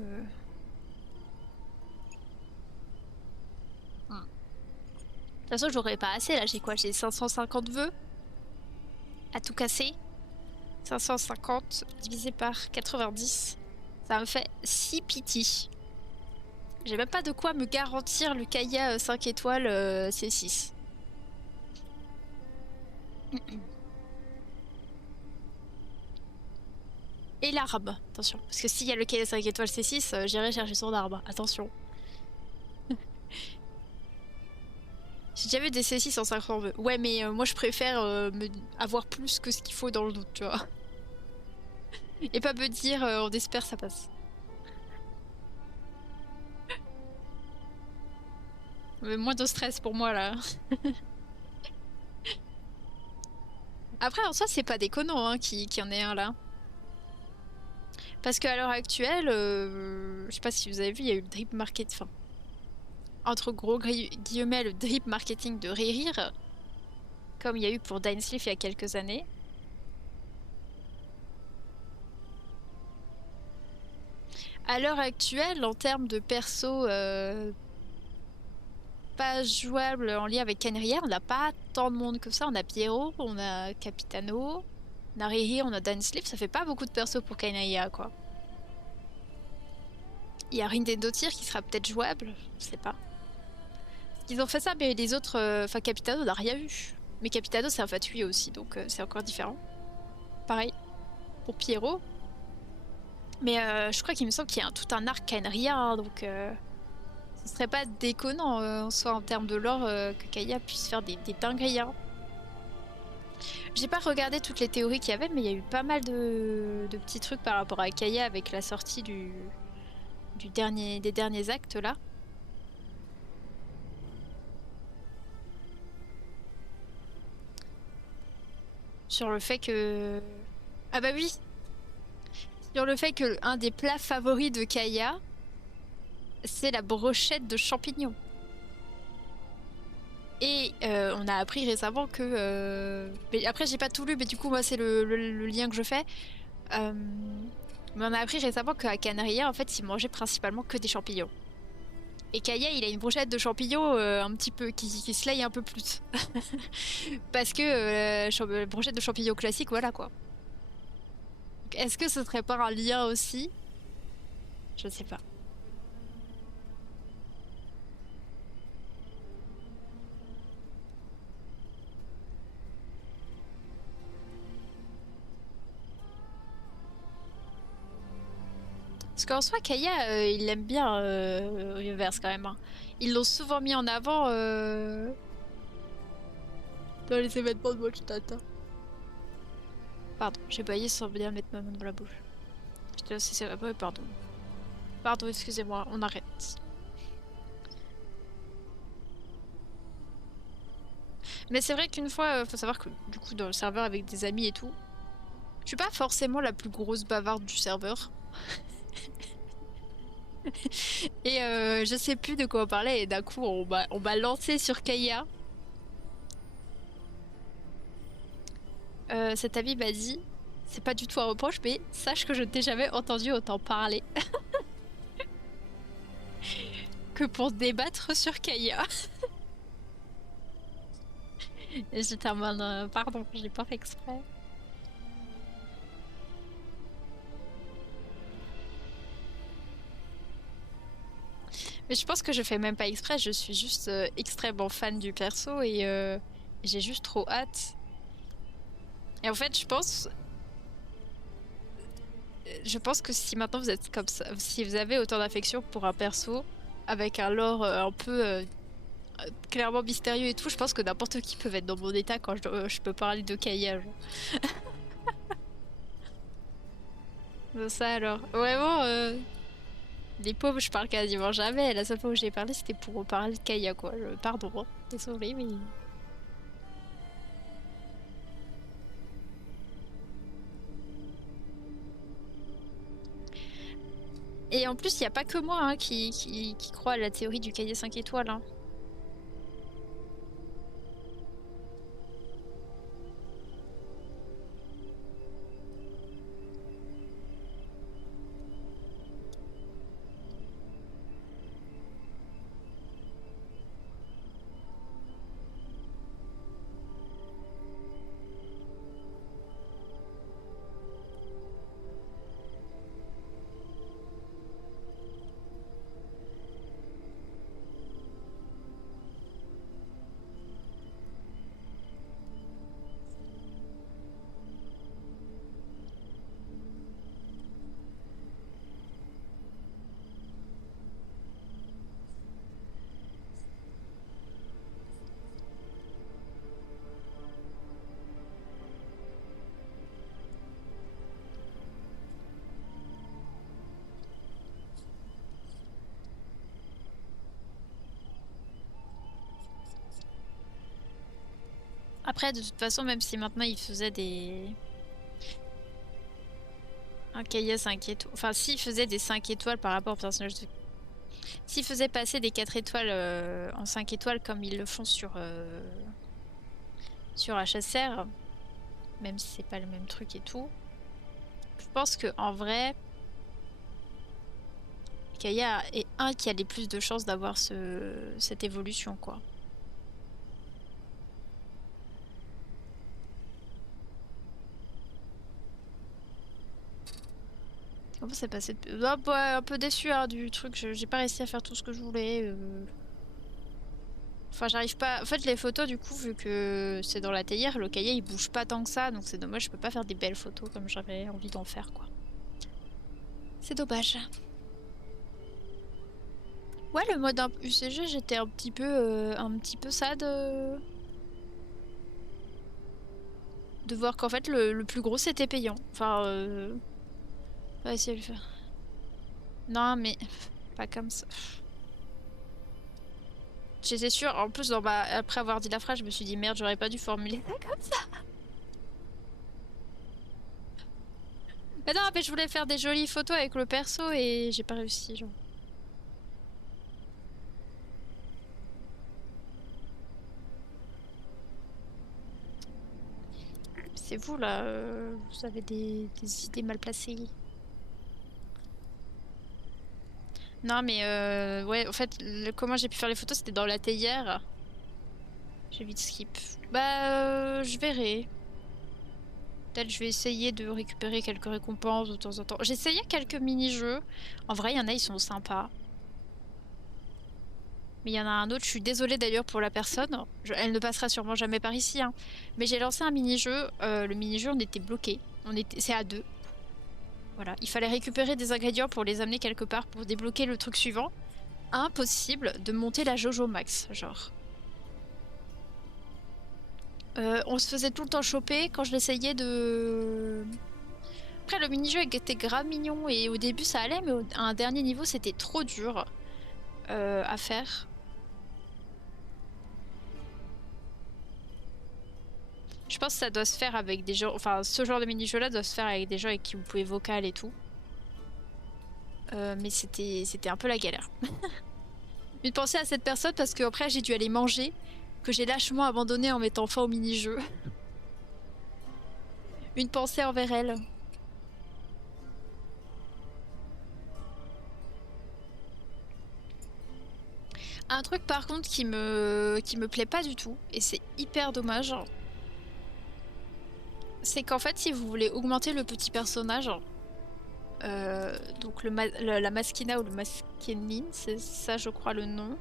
toute façon, j'aurais pas assez là, j'ai quoi? J'ai 550 vœux à tout casser. 550 divisé par 90, ça me fait 6 pity. J'ai même pas de quoi me garantir le Kaya 5 étoiles C6. Et l'arbre, attention. Parce que s'il y a le Kaya 5 étoiles C6, j'irai chercher son arbre. Attention. J'ai déjà vu des C6 en 500 vœux. Ouais, mais moi je préfère avoir plus que ce qu'il faut dans le doute, tu vois. Et pas me dire on espère ça passe. Mais moins de stress pour moi là. Après en soi c'est pas déconnant hein, qui en ait un là. Parce qu'à l'heure actuelle, je sais pas si vous avez vu, il y a eu le drip market, enfin entre gros guillemets le drip marketing de Ririir, comme il y a eu pour Dainsleif il y a quelques années. À l'heure actuelle, en termes de perso pas jouable en lien avec Kenria, on n'a pas tant de monde que ça. On a Pierrot, on a Capitano, on a Ririir, on a Dainsleif. Ça fait pas beaucoup de persos pour Kenria, quoi. Il y a Rindendotir qui sera peut-être jouable, je sais pas. Ils ont fait ça, mais les autres... Enfin, Capitano, on n'a rien vu. Mais Capitano, c'est un fatui aussi, donc c'est encore différent. Pareil pour Pierrot. Mais je crois qu'il me semble qu'il y a tout un arc Kenria, hein, donc... ce serait pas déconnant en soi en termes de lore que Kaya puisse faire des dingueries. Hein. J'ai pas regardé toutes les théories qu'il y avait, mais il y a eu pas mal de petits trucs par rapport à Kaya avec la sortie des derniers actes là. Sur le fait que... Ah bah oui. Sur le fait que un des plats favoris de Kaya, c'est la brochette de champignons. Et on a appris récemment que... Mais après, j'ai pas tout lu, mais du coup, moi, c'est le lien que je fais. Mais on a appris récemment qu'à Canaria, en fait, il mangeait principalement que des champignons. Et Kaya, il a une brochette de champignons un petit peu... qui slay un peu plus. Parce que brochette de champignons classique, voilà quoi. Est-ce que ce serait pas un lien aussi? Je sais pas. Parce qu'en soi, Kaya, il aime bien Reverse quand même. Hein. Ils l'ont souvent mis en avant dans les événements de Mondstadt. Pardon, j'ai baillé sans bien mettre ma main dans la bouche. Putain, c'est... pardon. Pardon, excusez-moi, on arrête. Mais c'est vrai qu'une fois, faut savoir que du coup, dans le serveur avec des amis et tout, je suis pas forcément la plus grosse bavarde du serveur. Et je sais plus de quoi on parlait et d'un coup on m'a lancé sur Kaya. Cet ami m'a dit C'est pas du tout un reproche, mais sache que je ne t'ai jamais entendu autant parler que pour débattre sur Kaya. Et j'étais en mode, pardon, je l'ai pas fait exprès. Mais je pense que je fais même pas exprès, je suis juste extrêmement fan du perso et j'ai juste trop hâte. Et en fait, je pense que si maintenant vous êtes comme ça, si vous avez autant d'affection pour un perso avec un lore un peu clairement mystérieux et tout, je pense que n'importe qui peut être dans mon état quand je peux parler de Kaya. Donc ça alors, vraiment, les pauvres, je parle quasiment jamais. La seule fois où j'ai parlé, c'était pour parler de Kaya, quoi. Pardon, hein. Désolée, mais... Et en plus, il n'y a pas que moi hein, qui croit à la théorie du cahier 5 étoiles. Hein. Après, de toute façon, même si maintenant il faisait un cahier 5 étoiles... Enfin, s'il faisait des 5 étoiles par rapport au personnage de... S'il faisait passer des 4 étoiles en 5 étoiles comme ils le font sur HSR, même si c'est pas le même truc et tout, je pense que en vrai, Kaya est un qui a les plus de chances d'avoir cette évolution, quoi. Comment c'est passé ah, bah, un peu déçu hein, du truc, j'ai pas réussi à faire tout ce que je voulais. Enfin, j'arrive pas. En fait, les photos, du coup, vu que c'est dans la théière, le cahier il bouge pas tant que ça, donc c'est dommage, je peux pas faire des belles photos comme j'avais envie d'en faire, quoi. C'est dommage. Ouais, le mode UCG, j'étais un petit peu sad de voir qu'en fait le plus gros c'était payant. Enfin, on va essayer de le faire. Non, mais pas comme ça. J'étais sûre, en plus, après avoir dit la phrase, je me suis dit merde, j'aurais pas dû formuler ça comme ça. Mais non, mais je voulais faire des jolies photos avec le perso et j'ai pas réussi, genre. C'est vous là, vous avez des idées mal placées. Non mais ouais, en fait, comment j'ai pu faire les photos, c'était dans la théière. J'ai vite skip. Bah, je verrai. Peut-être je vais essayer de récupérer quelques récompenses de temps en temps. J'ai essayé quelques mini-jeux. En vrai, il y en a, ils sont sympas. Mais il y en a un autre, je suis désolée d'ailleurs pour la personne. Elle ne passera sûrement jamais par ici. Hein. Mais j'ai lancé un mini-jeu. Le mini-jeu, on était bloqué. C'est à 2. Voilà, il fallait récupérer des ingrédients pour les amener quelque part pour débloquer le truc suivant. Impossible de monter la Jojo Max, genre. On se faisait tout le temps choper quand je l'essayais de... Après, le mini-jeu était grave mignon et au début ça allait, mais à un dernier niveau c'était trop dur à faire. Je pense que ça doit se faire avec des gens... Enfin, ce genre de mini-jeu là doit se faire avec des gens avec qui vous pouvez vocal et tout. Mais c'était un peu la galère. Mais pensez à cette personne parce qu'après j'ai dû aller manger, que j'ai lâchement abandonné en mettant fin au mini-jeu. une pensée envers elle. Un truc par contre qui me plaît pas du tout, et c'est hyper dommage, c'est qu'en fait si vous voulez augmenter le petit personnage, donc la Maskina ou le Maskenin, c'est ça je crois le nom.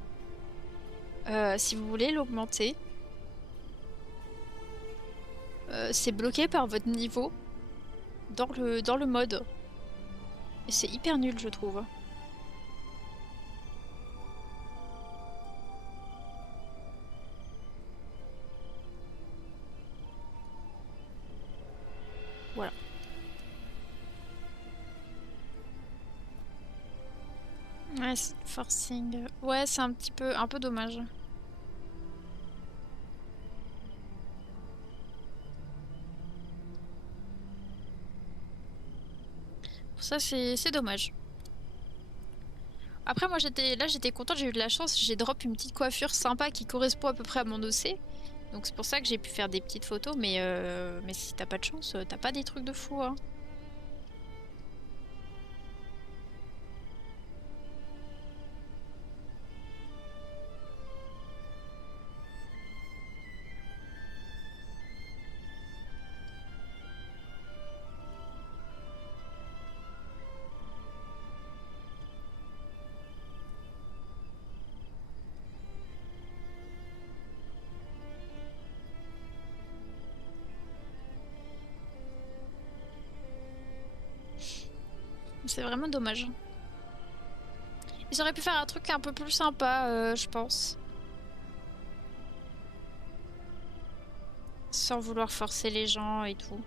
Si vous voulez l'augmenter, c'est bloqué par votre niveau dans le mode. Et c'est hyper nul je trouve. Voilà. Ouais, forcing. Ouais, c'est un peu dommage. Ça, c'est dommage. Après, moi, j'étais contente, j'ai eu de la chance. J'ai drop une petite coiffure sympa qui correspond à peu près à mon OC. Donc, c'est pour ça que j'ai pu faire des petites photos. Mais si t'as pas de chance, t'as pas des trucs de fou, hein. C'est vraiment dommage. Ils auraient pu faire un truc un peu plus sympa, je pense. Sans vouloir forcer les gens et tout.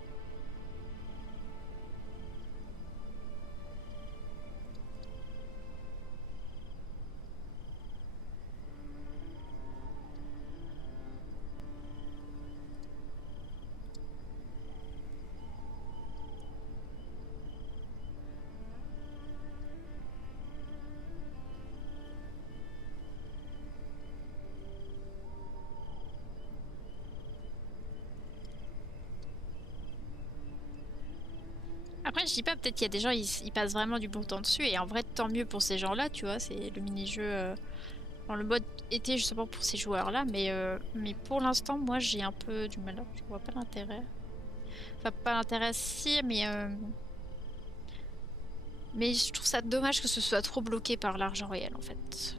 Après, je dis pas, peut-être qu'il y a des gens, ils passent vraiment du bon temps dessus. Et en vrai, tant mieux pour ces gens-là, tu vois. C'est le mini-jeu dans le mode été, justement, pour ces joueurs-là. Mais pour l'instant, moi, j'ai un peu du mal. Je vois pas l'intérêt. Enfin, pas l'intérêt, si, mais je trouve ça dommage que ce soit trop bloqué par l'argent réel, en fait.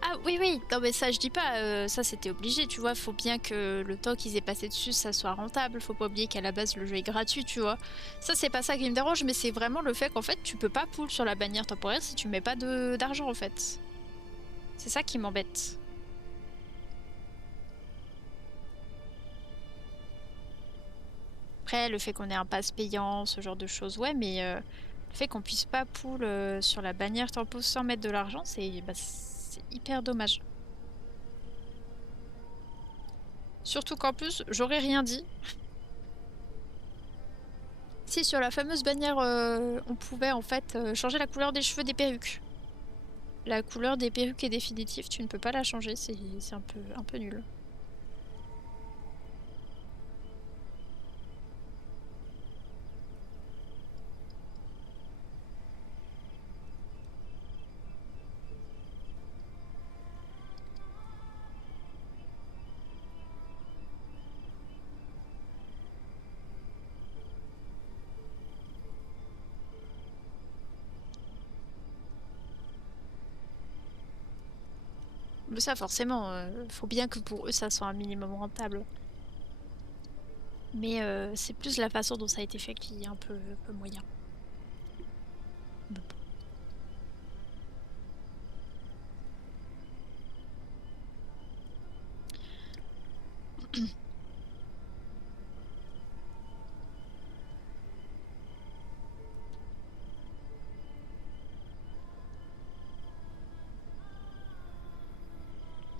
Ah oui, oui, non mais ça je dis pas, ça c'était obligé, tu vois, faut bien que le temps qu'ils aient passé dessus, ça soit rentable, faut pas oublier qu'à la base le jeu est gratuit, tu vois. Ça c'est pas ça qui me dérange, mais c'est vraiment le fait qu'en fait tu peux pas pull sur la bannière temporaire si tu mets pas d'argent en fait. C'est ça qui m'embête. Après, le fait qu'on ait un pass payant, ce genre de choses, ouais, mais le fait qu'on puisse pas pull sur la bannière tempo sans mettre de l'argent, c'est hyper dommage. Surtout qu'en plus, j'aurais rien dit. Si sur la fameuse bannière, on pouvait en fait changer la couleur des cheveux des perruques. La couleur des perruques est définitive, tu ne peux pas la changer, c'est un peu nul. Mais ça forcément, faut bien que pour eux ça soit un minimum rentable. Mais c'est plus la façon dont ça a été fait qui est un peu moyen.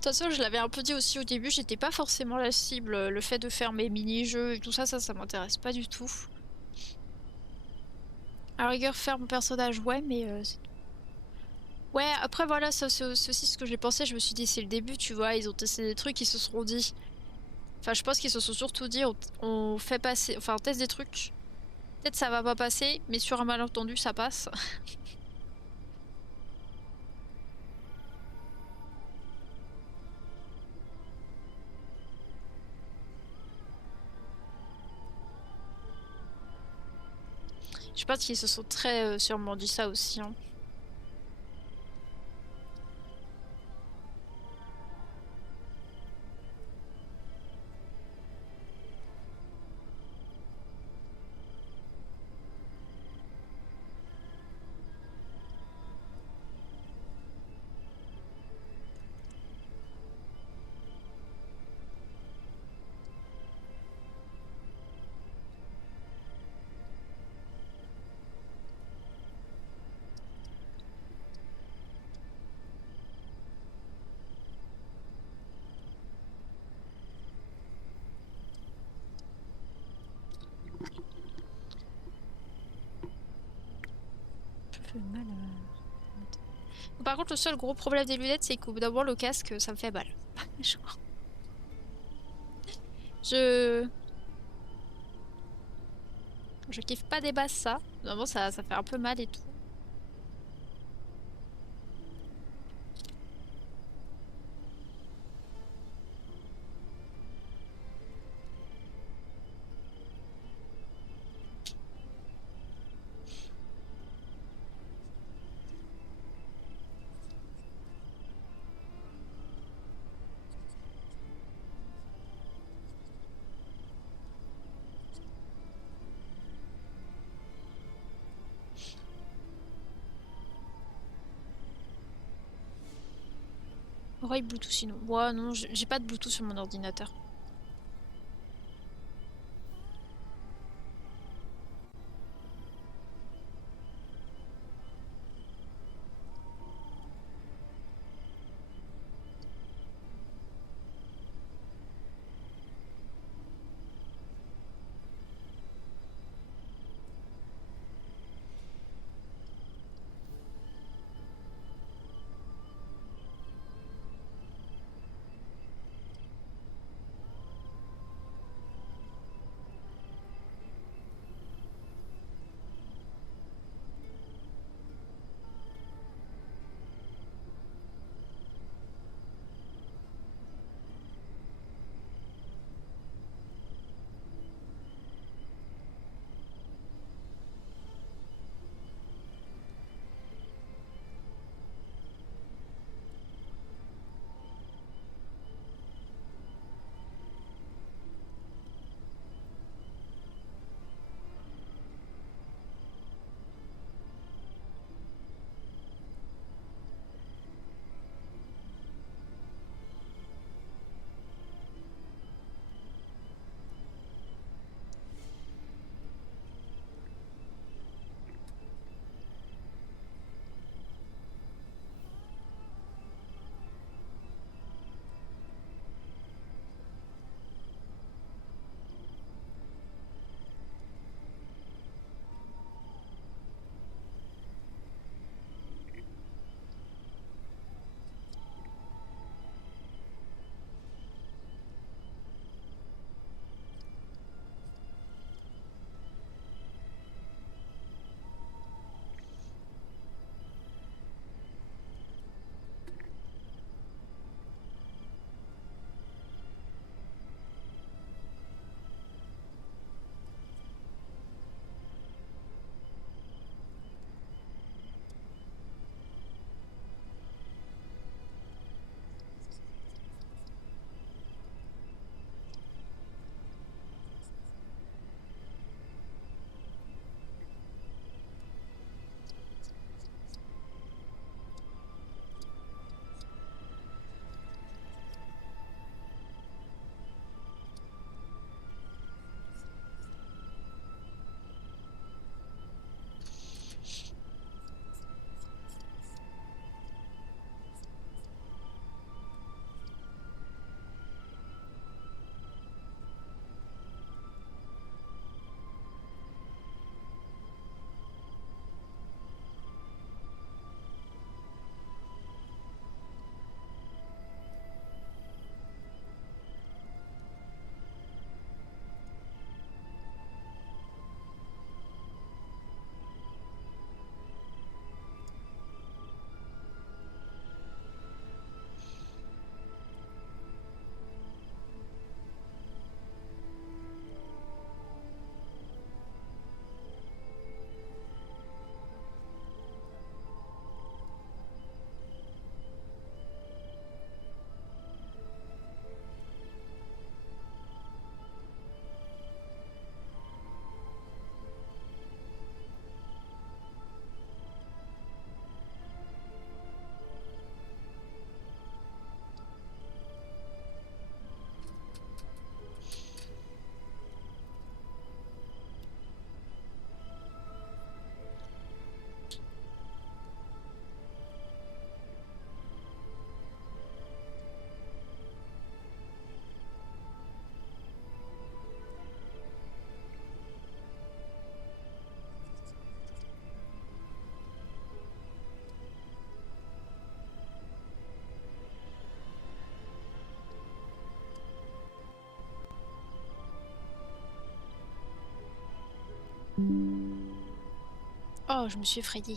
toute façon, je l'avais un peu dit aussi au début, j'étais pas forcément la cible. Le fait de faire mes mini-jeux et tout ça, ça m'intéresse pas du tout. À la rigueur, faire mon personnage, ouais, mais ouais, après voilà, ça c'est aussi ce que j'ai pensé. Je me suis dit, c'est le début, tu vois, ils ont testé des trucs, ils se seront dit. Enfin, je pense qu'ils se sont surtout dit, on fait passer, enfin, on teste des trucs. Peut-être ça va pas passer, mais sur un malentendu, ça passe. Je pense qu'ils se sont très sûrement dit ça aussi, hein. Je fais mal Par contre, le seul gros problème des lunettes, c'est qu'au bout d'un moment, le casque, ça me fait mal. Je... je... je kiffe pas des basses ça. Vraiment, ça fait un peu mal et tout. Oreille Bluetooth sinon. Ouais, non, j'ai pas de Bluetooth sur mon ordinateur. Oh, je me suis effrayée.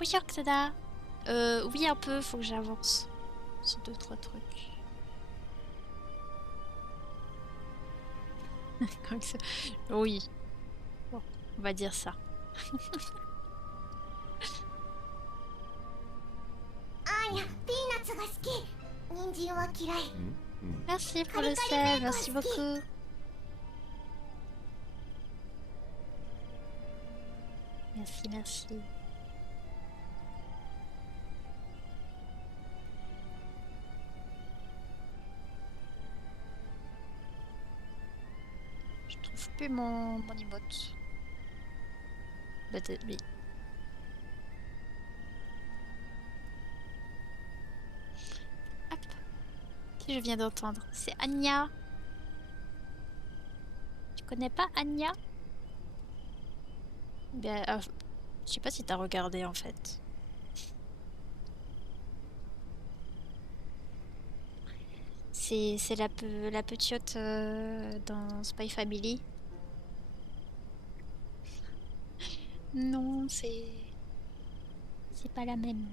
Oui, Octada. Oui, un peu, faut que j'avance sur 2-3 trucs. Comme ça. Oui. Bon, on va dire ça. アーニャ、ピーナッツが好き。人参は嫌い。Merci pour le sel, merci beaucoup. Merci, merci. Je trouve plus mon emote. Bah, oui. Hop. Qui je viens d'entendre? C'est Anya. Tu connais pas Anya? Ben, je sais pas si t'as regardé en fait. C'est la petite dans Spy Family. Non, c'est pas la même.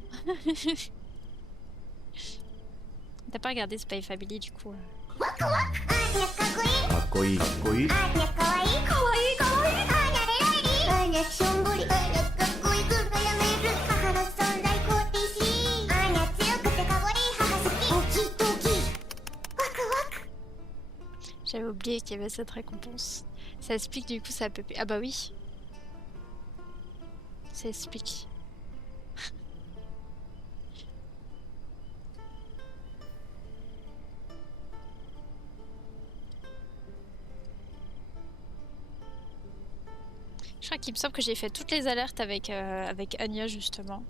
T'as pas regardé Spy Family du coup? ーニャかっこいいかっこいいかっこいいアーニャかわいいかわいいかわいいアーニャレレリアーニャしょんぼりアーニャかっこいいグーがやめる母の存在肯定しアーニャ強くてかわいい母好きドキドキワクワク J'avais oublié qu'il y avait cette récompense. Ça explique du coup ça peut... Ah bah oui. Ça explique. Je crois qu'il me semble que j'ai fait toutes les alertes avec Anya justement.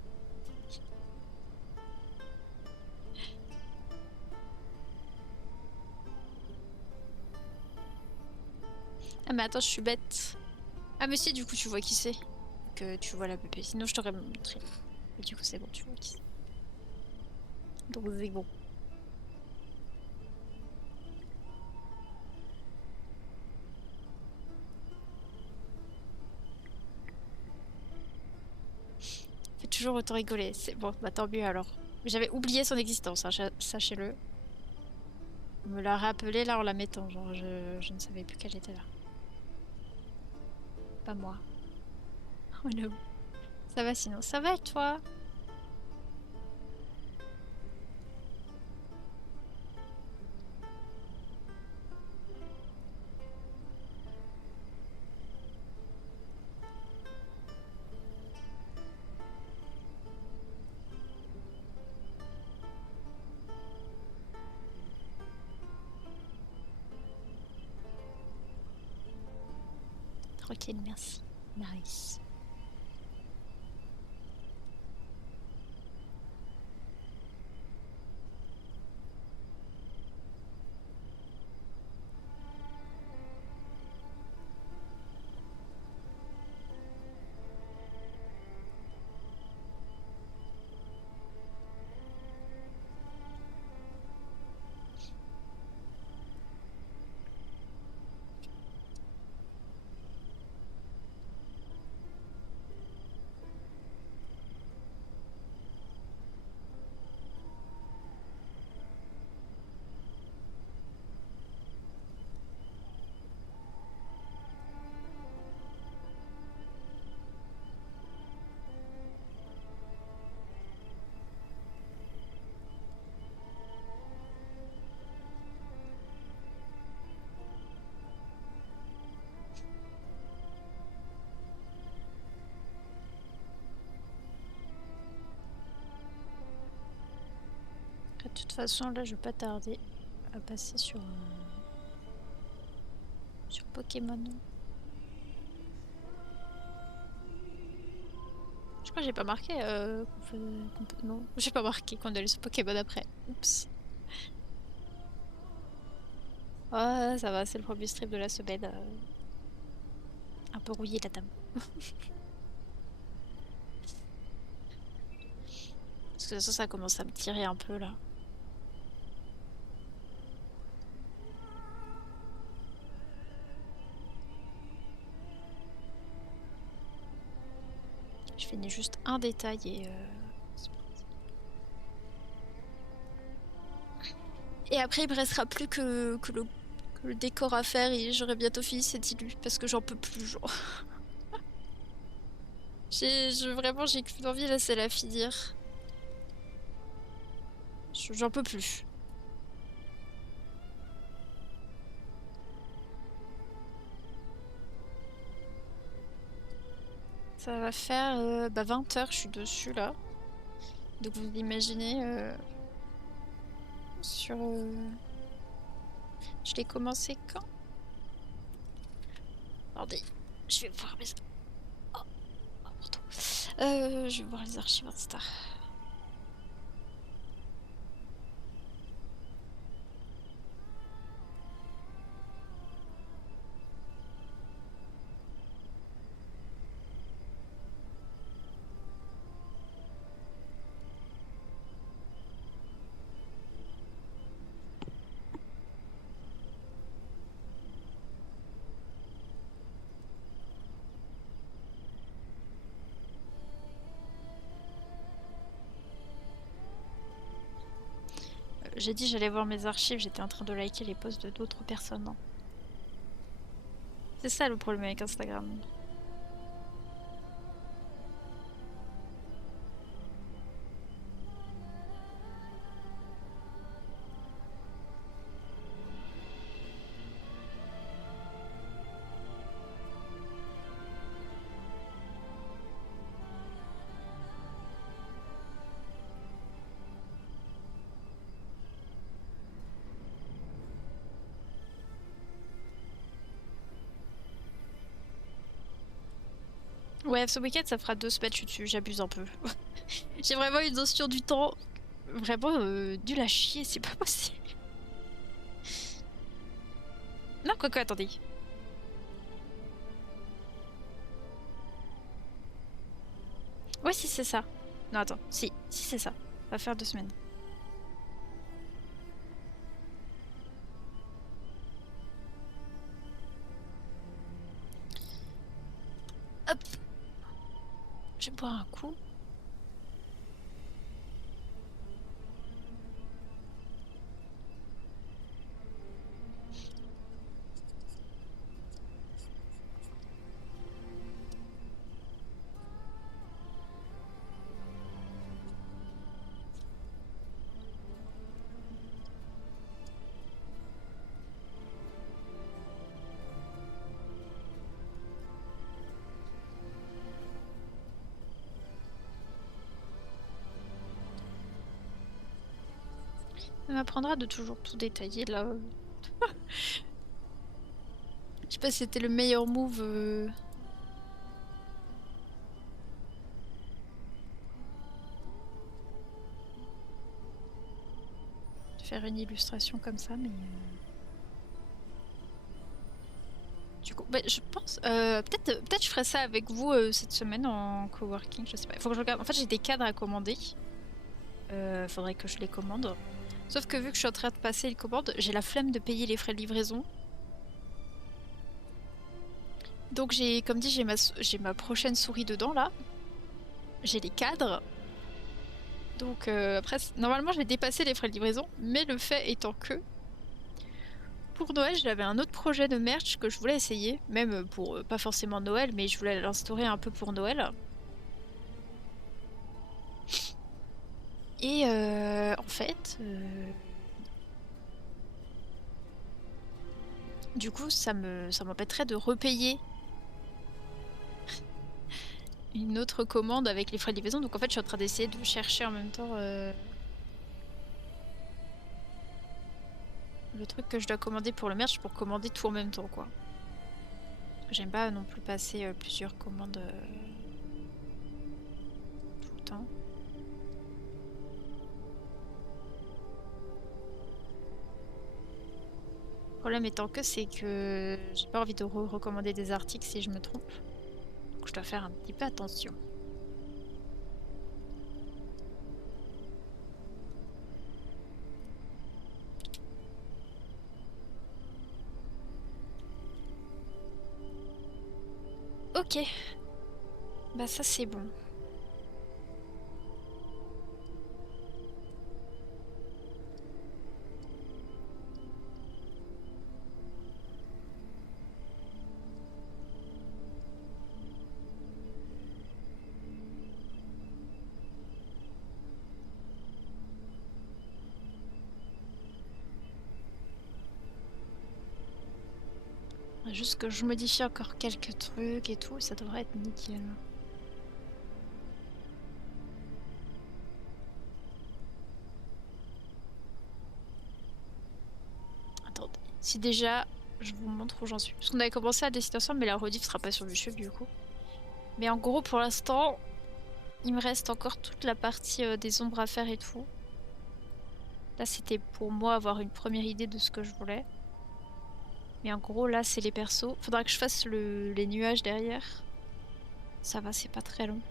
Ah mais attends, je suis bête. Ah mais si, du coup tu vois qui c'est. Que tu vois la pépé. Sinon je t'aurais montré. Mais du coup c'est bon, tu vois qui c'est. Donc c'est bon. Fait toujours autant rigoler. C'est bon, bah tant mieux alors. J'avais oublié son existence, hein, sachez-le. On me l'a rappelé là en la mettant, genre je ne savais plus qu'elle était là. Pas moi. Oh no. Ça va sinon, ça va et toi? Tranquille, merci. Nice. De toute façon, là, je vais pas tarder à passer sur Pokémon. Je crois que j'ai pas marqué non, j'ai pas marqué qu'on allait sur Pokémon après. Oups. Ah, ça va, c'est le premier stream de la semaine. Un peu rouillé la dame. Parce que ça commence à me tirer un peu là. Je finis juste un détail et c'est parti. Et après il me restera plus que le décor à faire et j'aurai bientôt fini cette illus parce que j'en peux plus genre. Vraiment j'ai qu'une envie là, c'est la finir. J'en peux plus. Ça va faire 20 heures, je suis dessus là. Donc vous imaginez sur... Je l'ai commencé quand? Attendez, je vais voir mes... Oh, pardon. Je vais voir les archives Insta. j'ai dit j'allais voir mes archives, j'étais en train de liker les posts de d'autres personnes. Hein. C'est ça le problème avec Instagram. Ouais, ce week-end ça fera 2 semaines, je suis dessus, j'abuse un peu. J'ai vraiment une notion du temps vraiment nul à chier, c'est pas possible. Non, quoi, attendez. Ouais, si c'est ça. Non, attends, si c'est ça. Ça va faire 2 semaines. Hop. Je vais boire un coup. Ça m'apprendra de toujours tout détailler là. Je sais pas si c'était le meilleur move. De faire une illustration comme ça, mais. Du coup, bah, je pense. Peut-être je ferai ça avec vous cette semaine en coworking, je sais pas. Il faut que je regarde. En fait, j'ai des cadres à commander. Faudrait que je les commande. Sauf que vu que je suis en train de passer les commandes, j'ai la flemme de payer les frais de livraison. Donc j'ai, comme dit, j'ai ma prochaine souris dedans là. J'ai les cadres. Donc après, normalement j'ai dépassé les frais de livraison, mais le fait étant que pour Noël, j'avais un autre projet de merch que je voulais essayer, même pour pas forcément Noël, mais je voulais l'instaurer un peu pour Noël. Et en fait, du coup, ça m'empêcherait de repayer une autre commande avec les frais de livraison. Donc en fait, je suis en train d'essayer de chercher en même temps le truc que je dois commander pour le merch pour commander tout en même temps, quoi. Parce que j'aime pas non plus passer plusieurs commandes tout le temps. Le problème étant que c'est que j'ai pas envie de recommander des articles si je me trompe. Donc je dois faire un petit peu attention. Ok. Bah ça c'est bon. Juste que je modifie encore quelques trucs et tout, ça devrait être nickel. Attendez, si déjà je vous montre où j'en suis. Parce qu'on avait commencé à dessiner ensemble, mais la rediff sera pas sur YouTube du coup. Mais en gros, pour l'instant, il me reste encore toute la partie des ombres à faire et tout. Là, c'était pour moi avoir une première idée de ce que je voulais. Mais en gros, là, c'est les persos. Faudra que je fasse les nuages derrière. Ça va, c'est pas très long.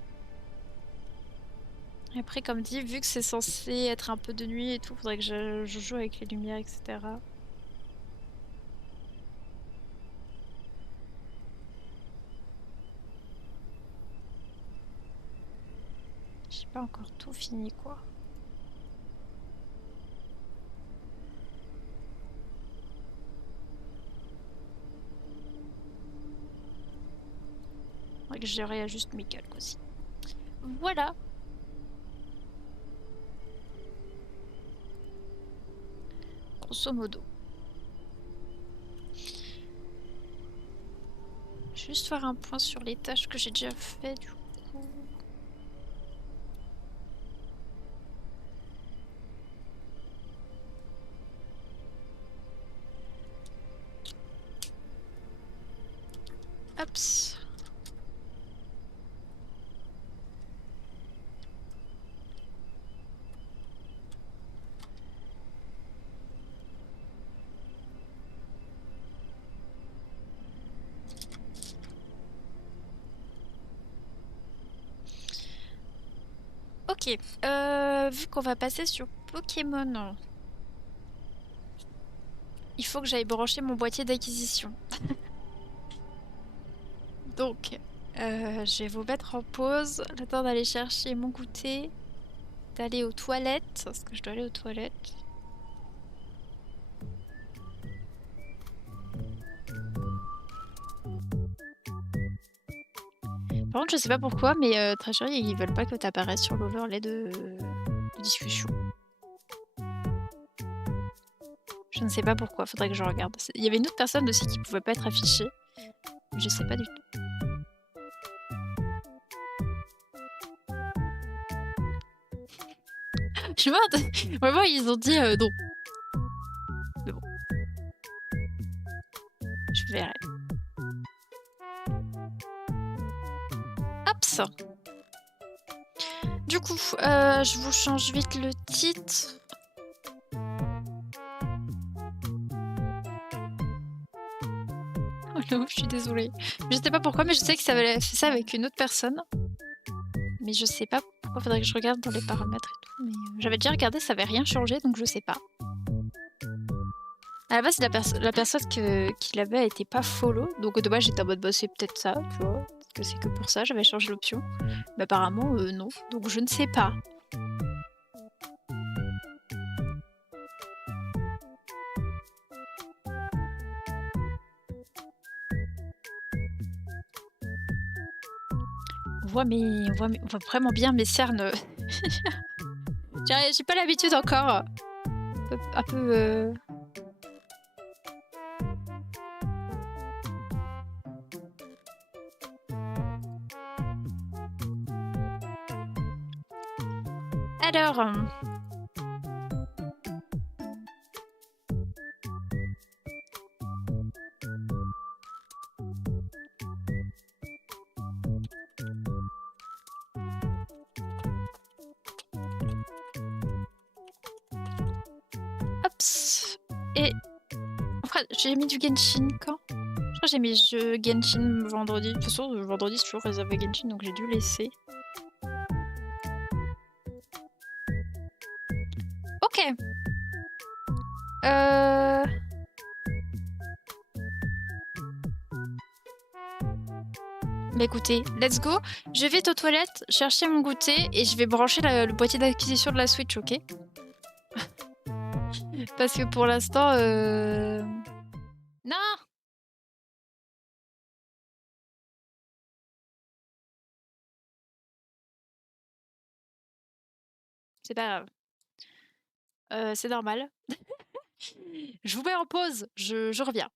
Et après, comme dit, vu que c'est censé être un peu de nuit et tout, faudrait que je joue avec les lumières, etc. J'ai pas encore tout fini, quoi. que je réajuste mes calques aussi. Voilà. Grosso modo. Juste faire un point sur les tâches que j'ai déjà fait du coup. Hops. Ok, vu qu'on va passer sur Pokémon, il faut que j'aille brancher mon boîtier d'acquisition. Donc, je vais vous mettre en pause, le temps d'aller chercher mon goûter, d'aller aux toilettes, parce que je dois aller aux toilettes. Par contre, je sais pas pourquoi, mais Treasury, ils veulent pas que tu apparaisses sur l'overlay de discussion. Je ne sais pas pourquoi, faudrait que je regarde. Il y avait une autre personne aussi qui pouvait pas être affichée, mais je sais pas du tout. Je vois, vraiment, ils ont dit non. Mais bon. Je verrai. Hops. Du coup, je vous change vite le titre. Oh là, je suis désolée. Je sais pas pourquoi, mais je sais que ça avait fait ça avec une autre personne. Mais je sais pas pourquoi, faudrait que je regarde dans les paramètres et tout. Mais j'avais déjà regardé, ça avait rien changé, donc je sais pas. À la base, la personne qui l'avait était pas follow, donc dommage, j'étais en mode bah c'est peut-être ça, tu vois. Parce que c'est que pour ça, j'avais changé l'option. Mais apparemment, non. Donc je ne sais pas. On voit vraiment bien mes cernes. J'ai pas l'habitude encore. Un peu Alors. Hops. Et. Enfin, j'ai mis du Genshin quand? Je crois que j'ai mis Genshin vendredi. De toute façon, vendredi, c'est toujours réservé Genshin, donc j'ai dû laisser. Ok. Bah écoutez, let's go. Je vais aux toilettes, chercher mon goûter et je vais brancher le boîtier d'acquisition de la Switch, ok? Parce que pour l'instant, Non! C'est pas grave. C'est normal. Je vous mets en pause, je reviens.